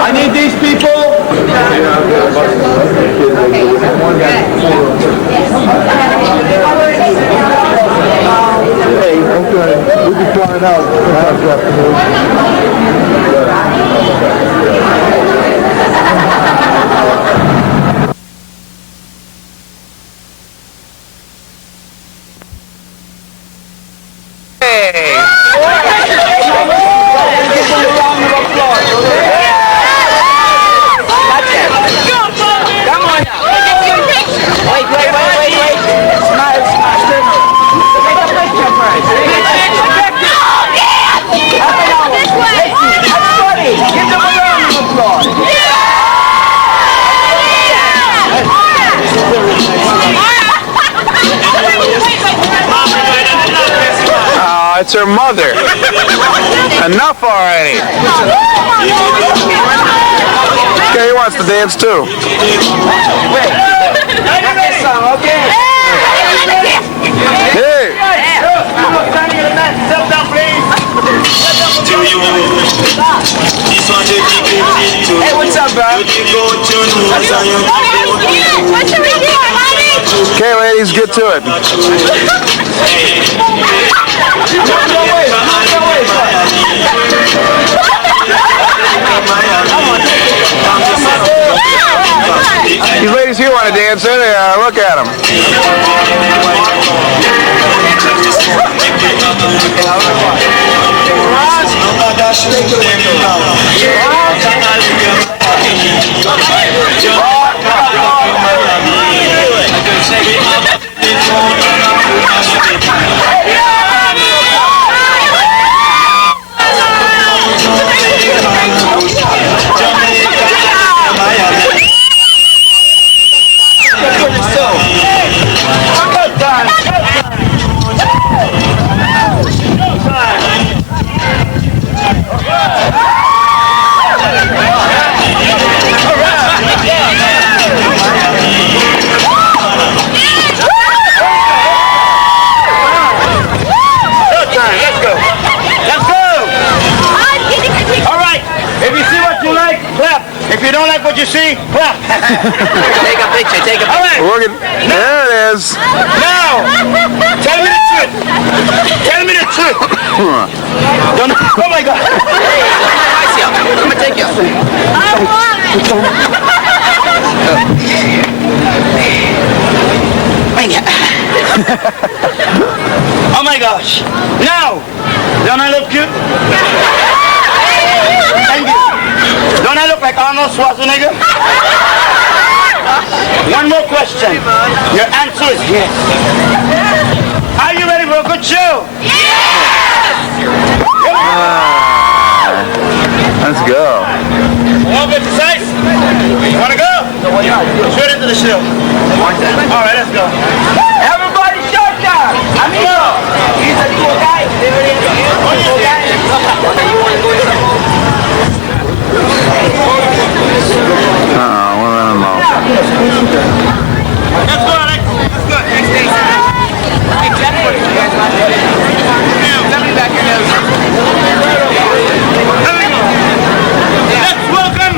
I need these people. Hey, okay. We can try it out. It's her mother. Enough already. Okay, he wants to dance too. Hey. Hey, what's up, bro? What should we do, honey? Okay, ladies, get to it. These ladies here want to dance anyhow. Look at them. If you don't like what you see, clap. Take a picture, take a picture. All right. There it is. Now, tell me the truth. Tell me the truth. Don't, oh my God. Hey, I'm going to take you. Oh my gosh. Now, don't I look cute? Thank you. Don't I look like Arnold Schwarzenegger? One more question. Your answer is yes. Are you ready for a good show? Yes! Let's go. All exercise? You want to go? Straight into the show. All right, let's go. Everybody shut down. Amigo. He's a cool guy. Cool guy. Let's go, Alex. Let's go. Hey, Jeff, what do you guys want to do? Somebody back your nose. Let's welcome,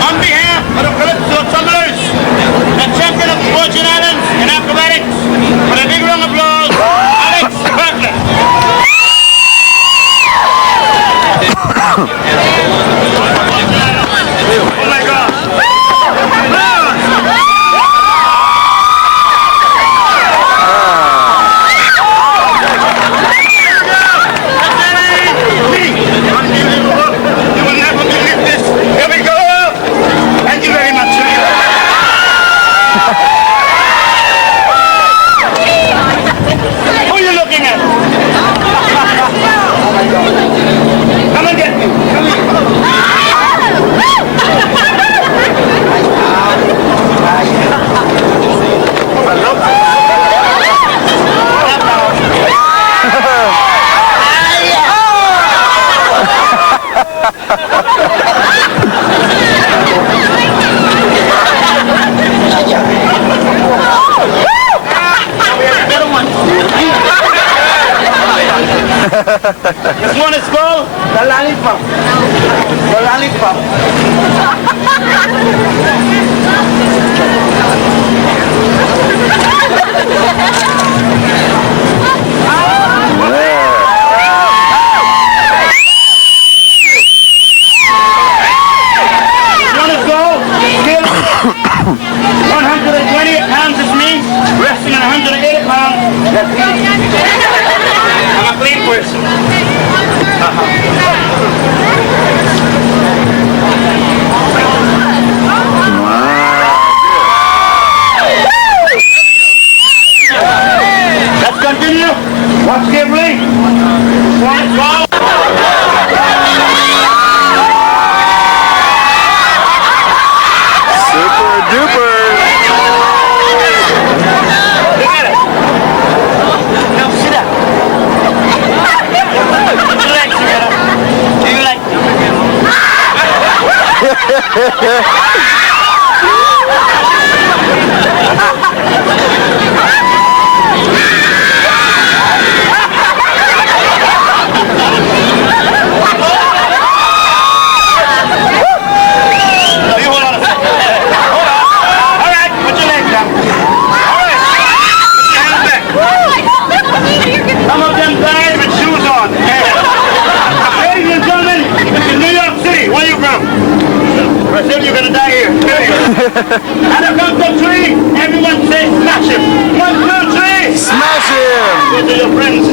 on behalf of the Calypso Tumblers, the champion of the Virgin Islands in acrobatics, with a big round of applause, Alex Butler. This one is called the lollipop. The lollipop. This one is called skill. 128 pounds is me, resting on 180 pounds. That's me. I'm a clean person. Let's continue. Watch carefully. One, fall. Super duper. Look at it. Now sit up. Put your legs together. Do you like some of them died with shoes on. Ladies and gentlemen, this is New York City. Where you from? Brazil, you're gonna die here. And I count to three. Everyone say smash him. 1, 2, 3. Smash him. Go to your friends.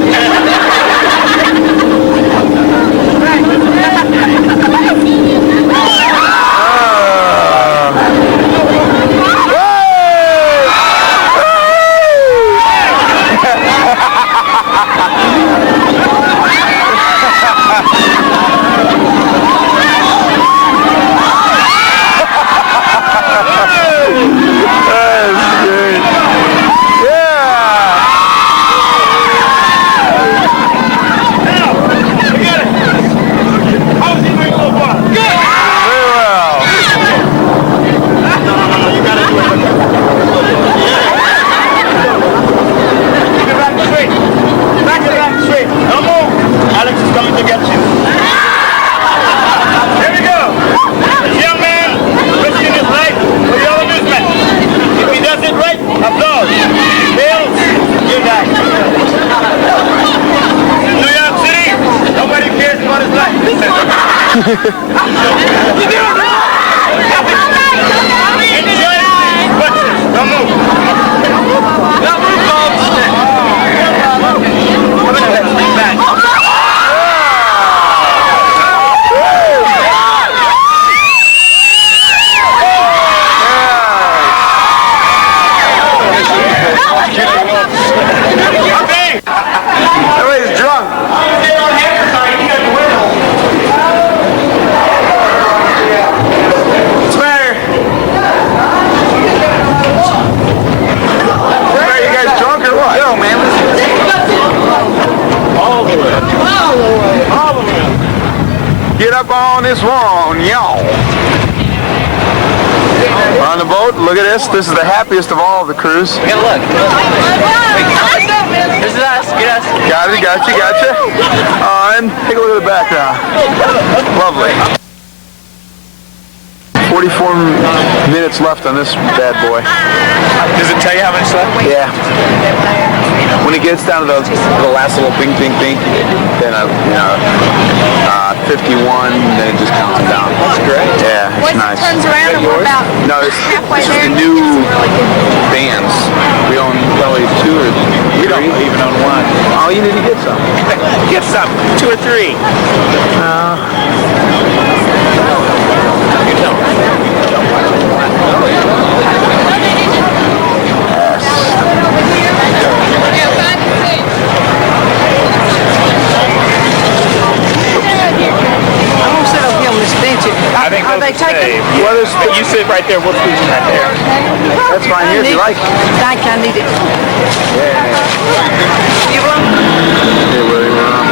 Everybody's drunk. What's the matter? Are you guys drunk or what? Yo, man. All the way. All the way. Get up on this one, y'all. We're on the boat. Look at this. This is the happiest of all of the crews. Get a look. This is us. Get us. Got it, gotcha. And take a look at the background. Lovely. 44 minutes left on this bad boy. Does it tell you how much left? Yeah. When it gets down to the last little bing, then 51, then it just counts it down. That's great. Yeah, it's Once nice. it turns around and we're about No, this halfway is there. the new bands. We own probably 2 or 3. We don't even own one. Oh, you need to get some. Get some. 2 or 3. You don't. I think Are they taking? well, you sit right there. We'll squeeze them right there. That's fine here if you like. I kind of need it. You want? Hey, Willie, we're on.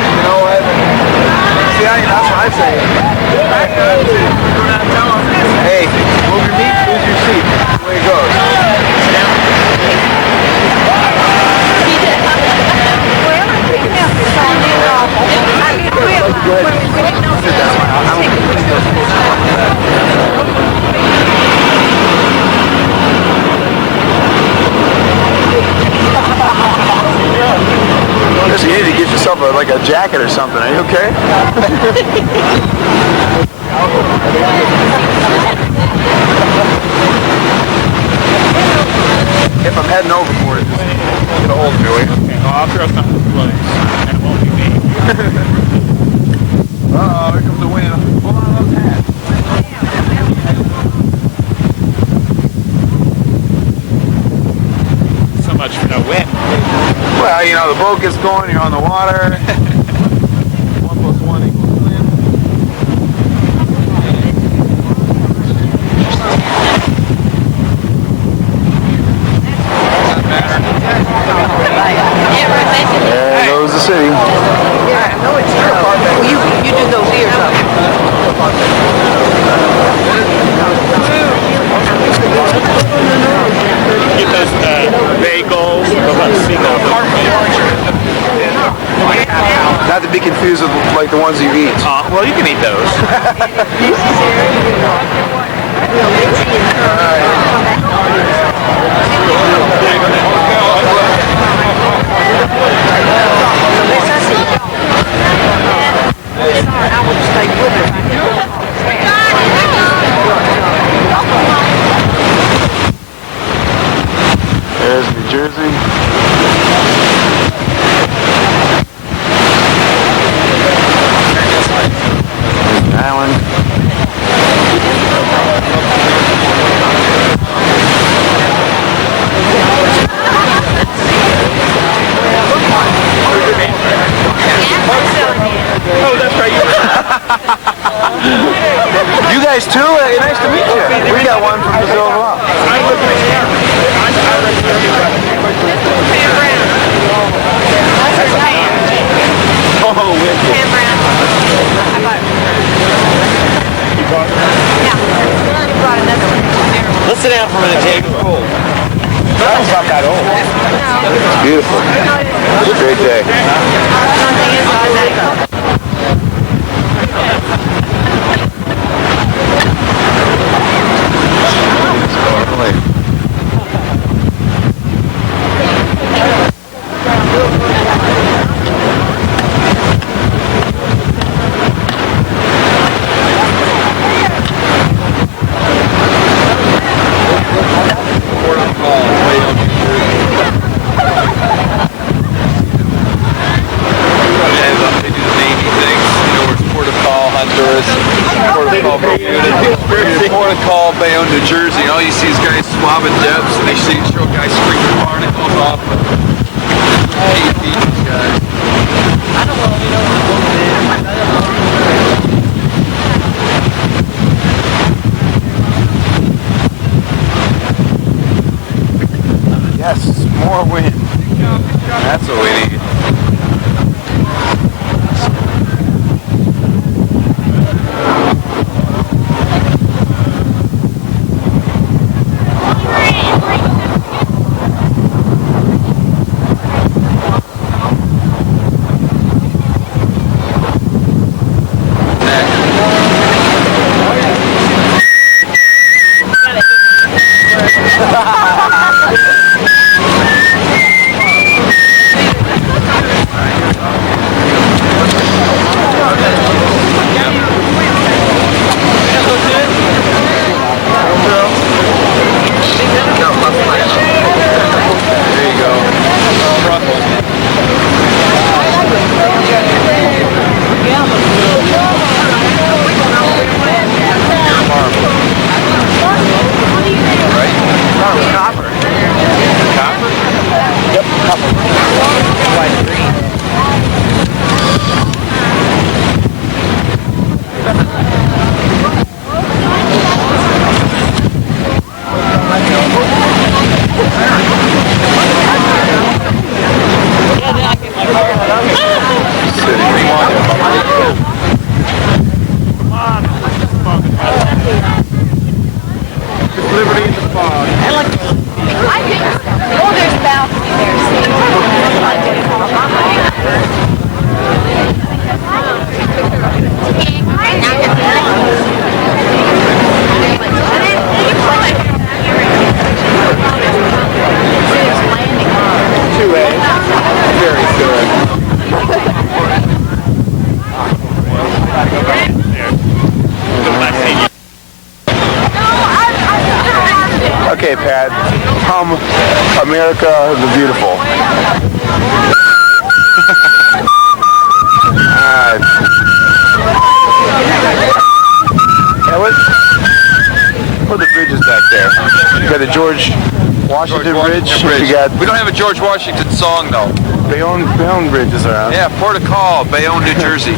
You know what? like a jacket or something. Are you okay? If I'm heading overboard, just get a hold of me, will you? Okay, well, I'll throw something close, and it won't be me. Uh-oh, here comes the wind. Hold on to those hats. So much for no wind. Well, you know, the boat gets going, you're on the water. 1 + 1 = wind. There goes the city. You do those ears up. Get those bagels, those seagulls. Not to be confused with like the ones you eat. Well, you can eat those. There's New Jersey. There's the island. Oh, that's right. You guys too? Nice to meet you. We got one from Brazil as well. I'm looking at you. Oh, wicked. Pam Brown. I bought. You bought it? Yeah. You brought another one. Let's sit down for a minute, Jake. That one's not that old. It's beautiful. It's a great day. Call Bayonne, New Jersey, and all you see is guys swabbing depths, and they show guys screaming bar, and it goes off. I hate these guys. I don't know. Yes, more wind. That's what we need. Okay, Pat. Hum America the Beautiful. Alright. Yeah, what are the bridges back there? You got the George Washington Bridge. You got We don't have a George Washington song, though. Bayonne bridges around. Yeah, Port of Call, Bayonne, New Jersey.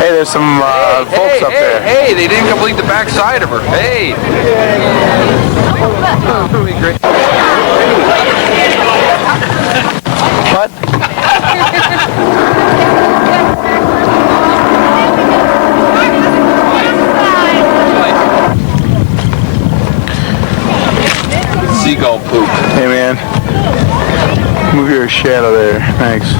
Hey, there's some folks up there. Hey, they didn't complete the back side of her. Hey. What? Seagull poop. Hey, man. Move your shadow there. Thanks.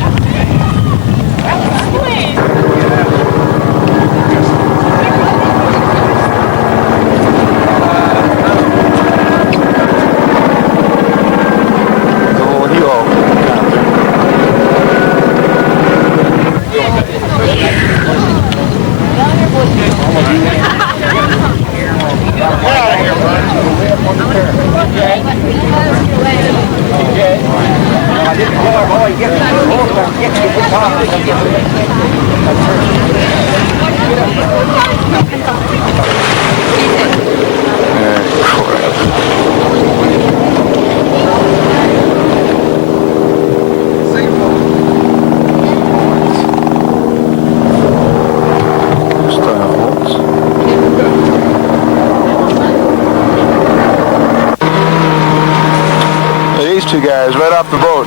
Two guys right off the boat.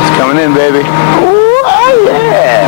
It's coming in, baby. Ooh, oh yeah.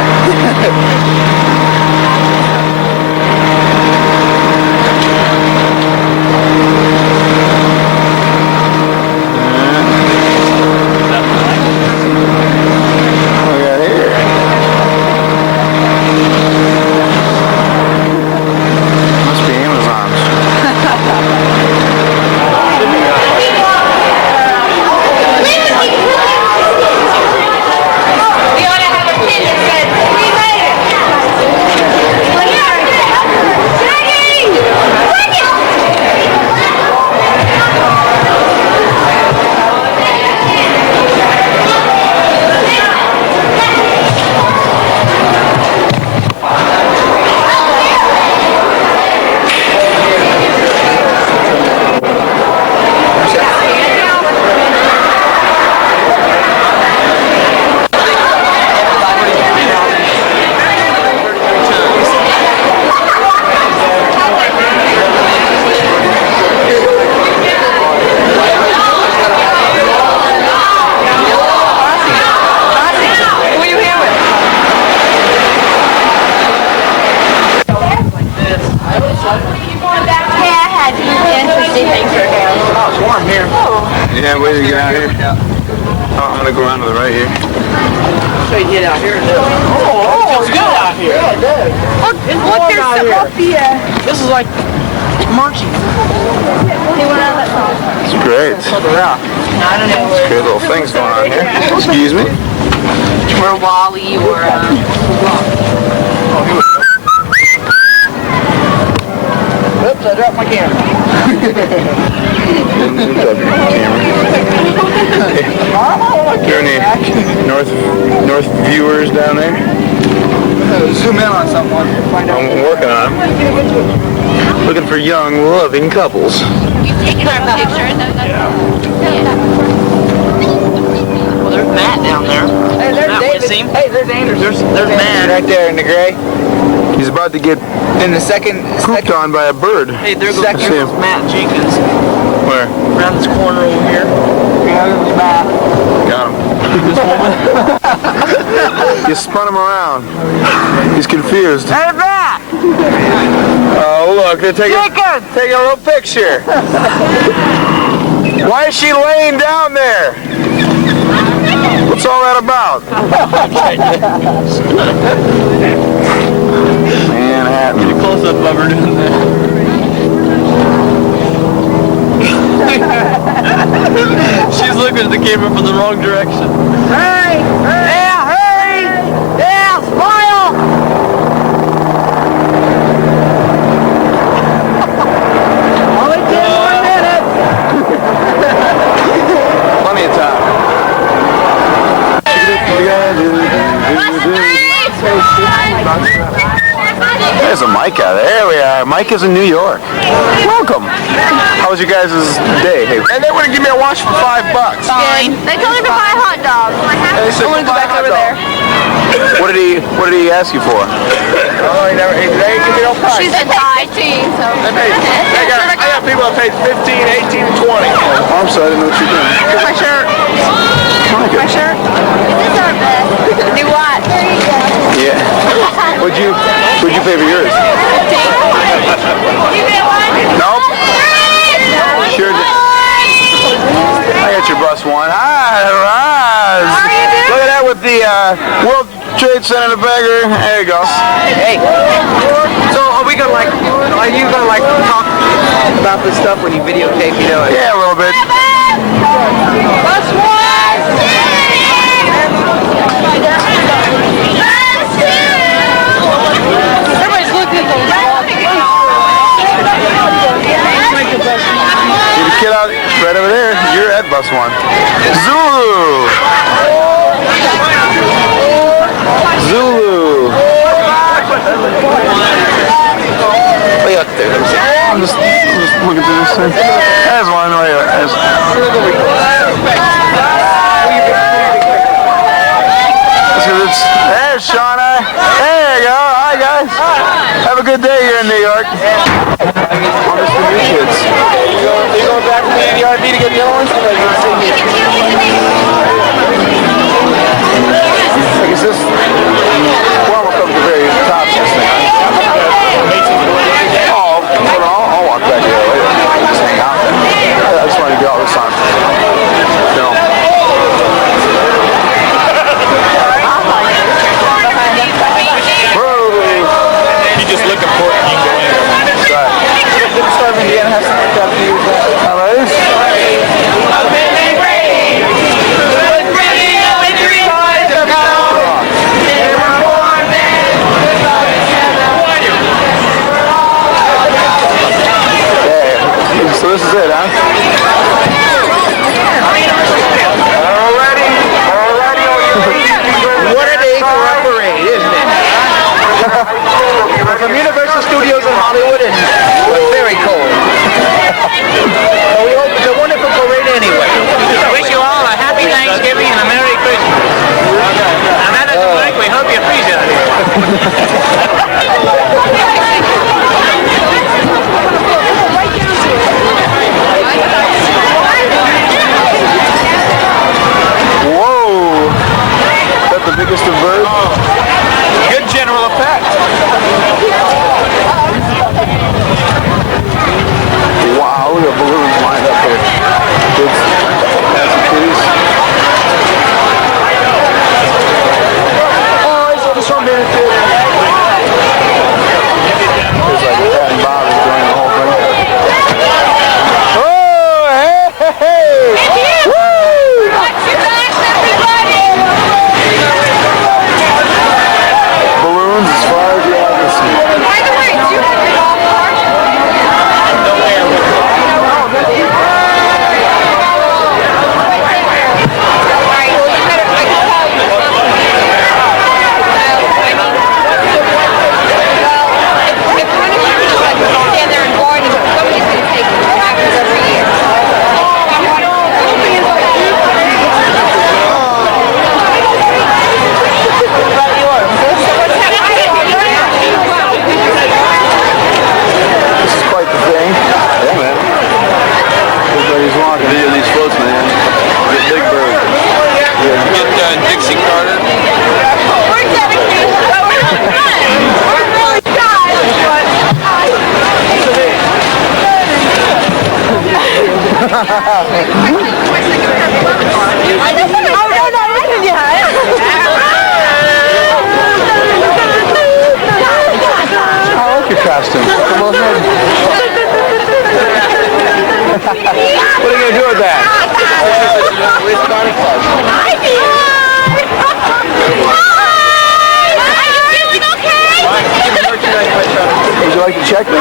Yeah, wait till you get out here. Oh, I'm gonna go around to the right here. So you get out here. Oh, it's good out here. Yeah, it does. Look, there's some up here. This is like marching. It's great. I don't know. It's great little things going on here. Excuse me. Or Wally or Oops, I dropped my camera. There any North viewers down there? Zoom in on someone. I'm working on them. Looking for young, loving couples. You taking our picture? Well, there's Matt down there. Hey, there's David. Hey, there's Anders. There's Matt. Right there in the gray. He's about to get in the second pooped on by a bird. Hey, there goes Matt Jenkins. Where? Around this corner over here. Yeah, there's Matt. Got him. You spun him around. He's confused. Hey, Matt! Oh, look, they're taking a little picture. Why is she laying down there? What's all that about? Manhattan. Get a close-up of her doing that. She's looking at the camera from the wrong direction. Hurry! Hurry! Yeah, hurry! Yeah, smile! There's a Mike out there. There we are. Mike is in New York. Welcome. How was your guys' day? Hey. And they wouldn't give me a watch for $5. Fine. They told me to buy a hot dog. They said, I want to go back over there. What did he ask you for? Oh, he never. They give me no price. She's a die team, so. I got people that paid 15, 18, and 20. Oh, I'm sorry, I didn't know what you're doing. My shirt. My shirt. This is our best. Do what? Yeah. Would you pay for yours? 15. You get one? Nope. Sure did. I got your bus one. Hi, Roz. How are you doing? Look at that with the World Trade Center bagger. There you go. Hey. So are you gonna talk about this stuff when you videotape, you know? Yeah, a little bit. Bus one. Everybody's looking at the See the kid out right over there. You're at bus one. Zulu. Zulu. Way up there. I'm just looking through this thing. There's one right there. There's Shauna. There you go. Hi, guys. Have a good day here in New York. On the new kids. You going back to the NERV to get the other ones? I guess this one will come to the very top of this thing. Oh, I'll walk back here later. Just hang out there. I just want to do all this on film. You just look important, you can go in. Didn't Start Indiana have something like that for you? All right. So this is it, huh? What a day for a parade, isn't it? We're from Universal Studios in Hollywood, and we're very cold. But we hope it's a wonderful parade anyway. I wish you all a happy Thanksgiving and a Merry Christmas. And that doesn't work, we hope you freeze out here. Whoa! Is that the biggest of birds? Good general effect. Wow, look at balloons lined up there. Kids. That's the kitties. Oh, I saw this one being too. There's like Pat and Bob enjoying the whole thing. Oh, hey, hey, hey! Woo! Balloons as far as the eye can see. By the way, do you have your golf cart? This is quite the thing. Yeah, man. Everybody's walking. Video these floats, man. Get big bird. Yeah. Get Dixie Carter. We're dedicated, but we're not done. We're really I like your costume. Come on ahead. What are you going to do with that? Would you like to check me? I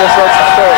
guess that's the start.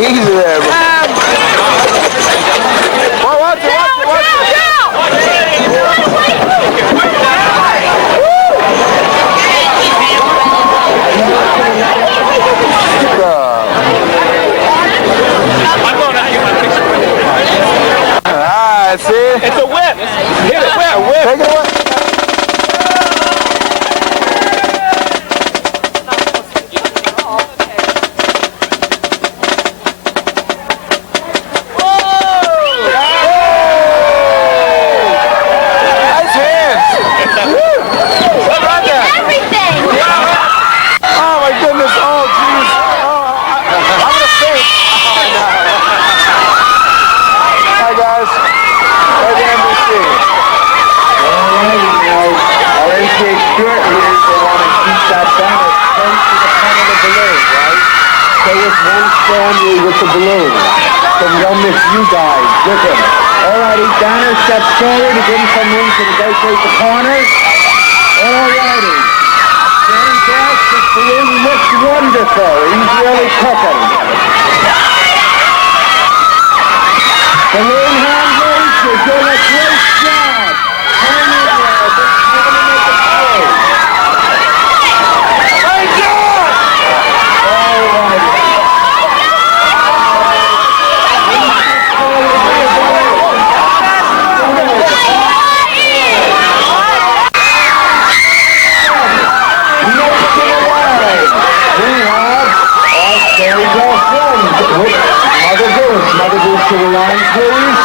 Hey, easy there, bro. Watch it. Alright, see? It's a whip. Hit it, whip. Take it away. Family with the balloon. So we don't miss you guys with him. Alrighty, Donner steps forward to give him some room to negotiate the corners. Alrighty. Standing back, this balloon looks wonderful. He's really cooking. Balloon handlers, you're doing a great job. Hang in there, but you're going to make it through. Great job! Alrighty. Mother Goose to the line, please.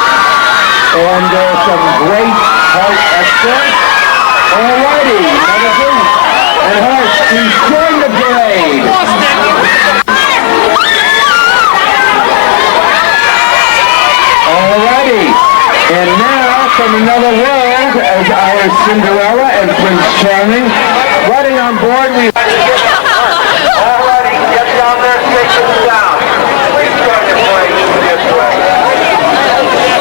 And some great heart extras. Alrighty, Mother Goose and Heart, please join the parade. Alrighty, and now from another world, as our Cinderella and Prince Charming, riding on board, we... Alrighty, get down there, take it down.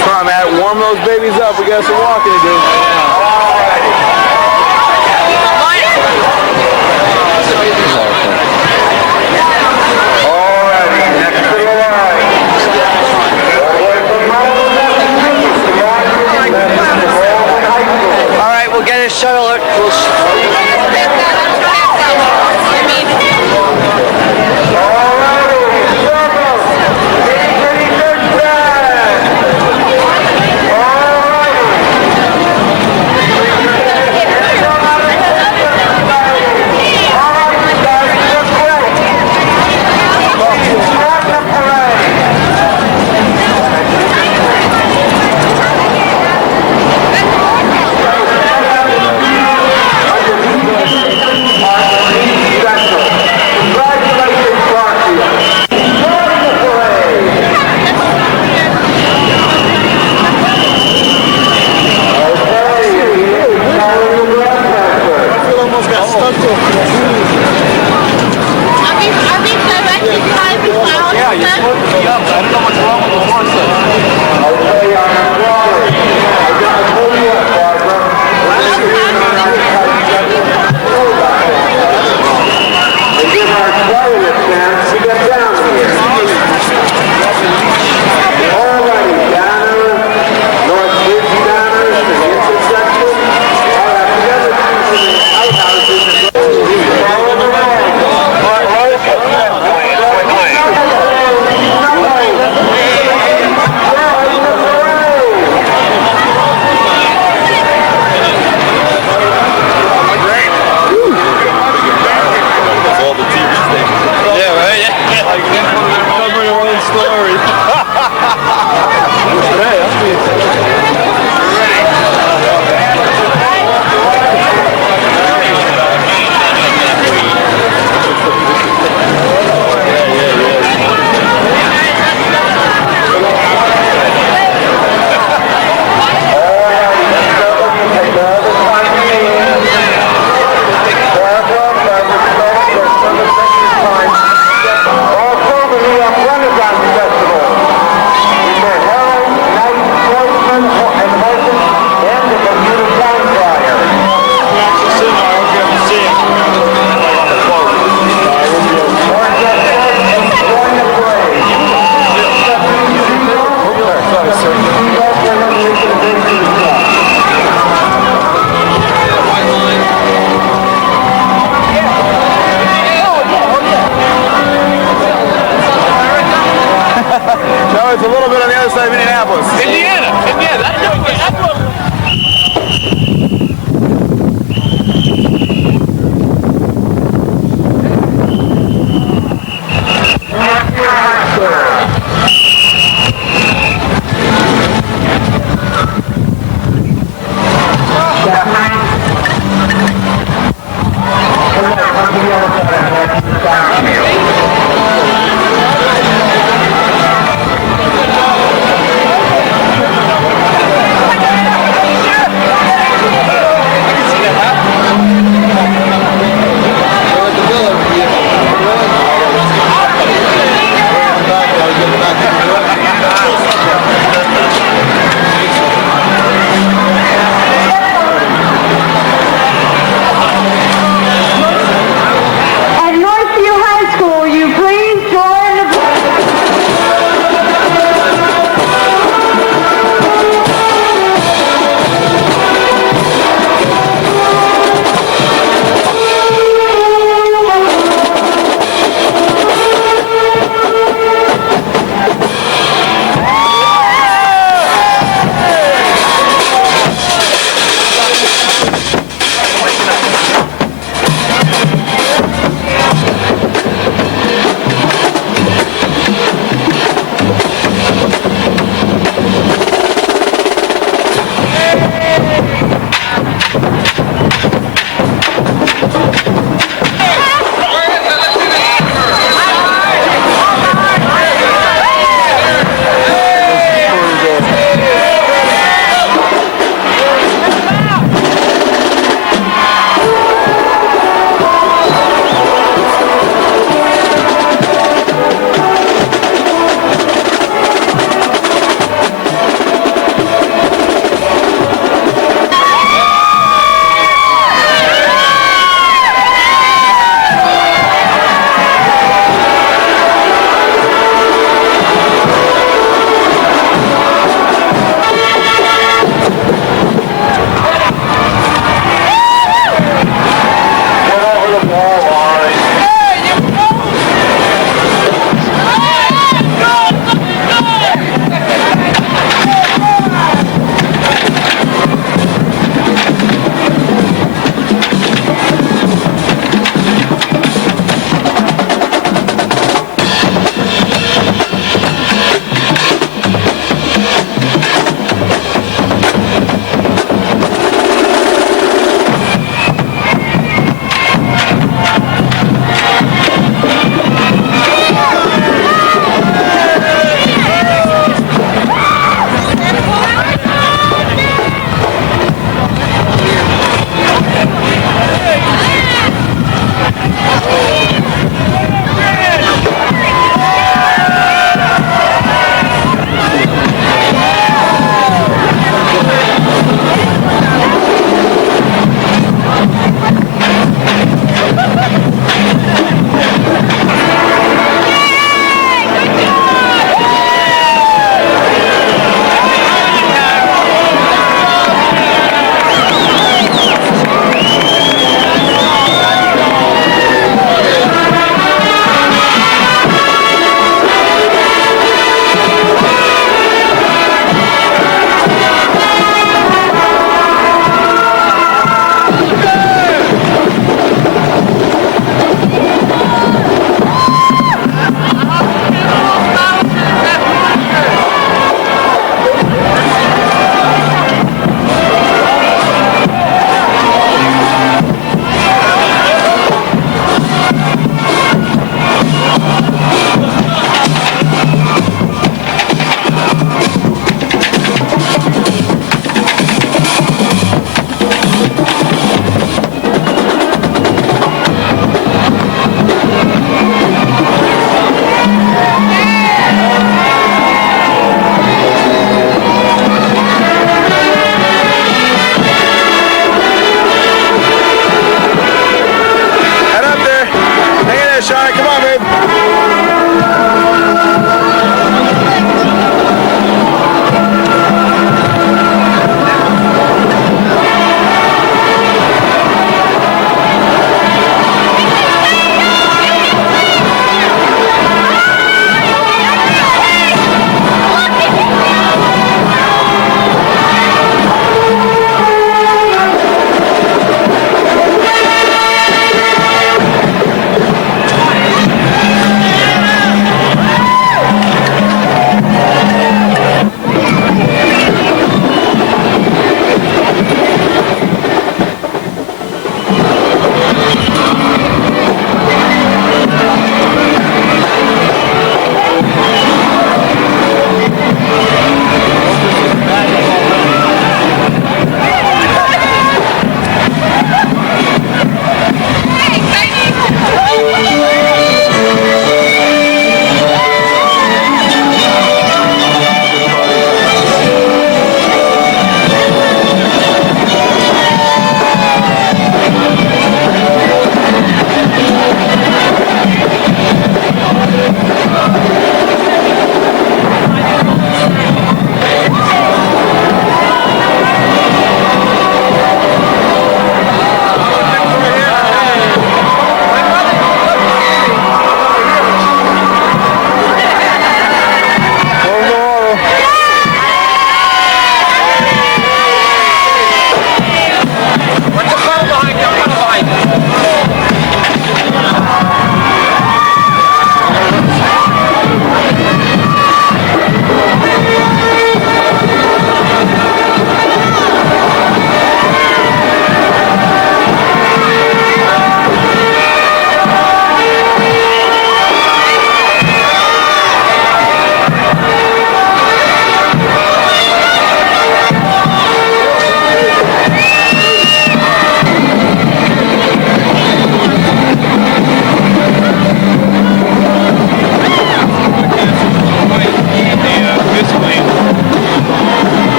Come on, Matt, warm those babies up. We got some walking to do. All right, we'll get a shuttle. down.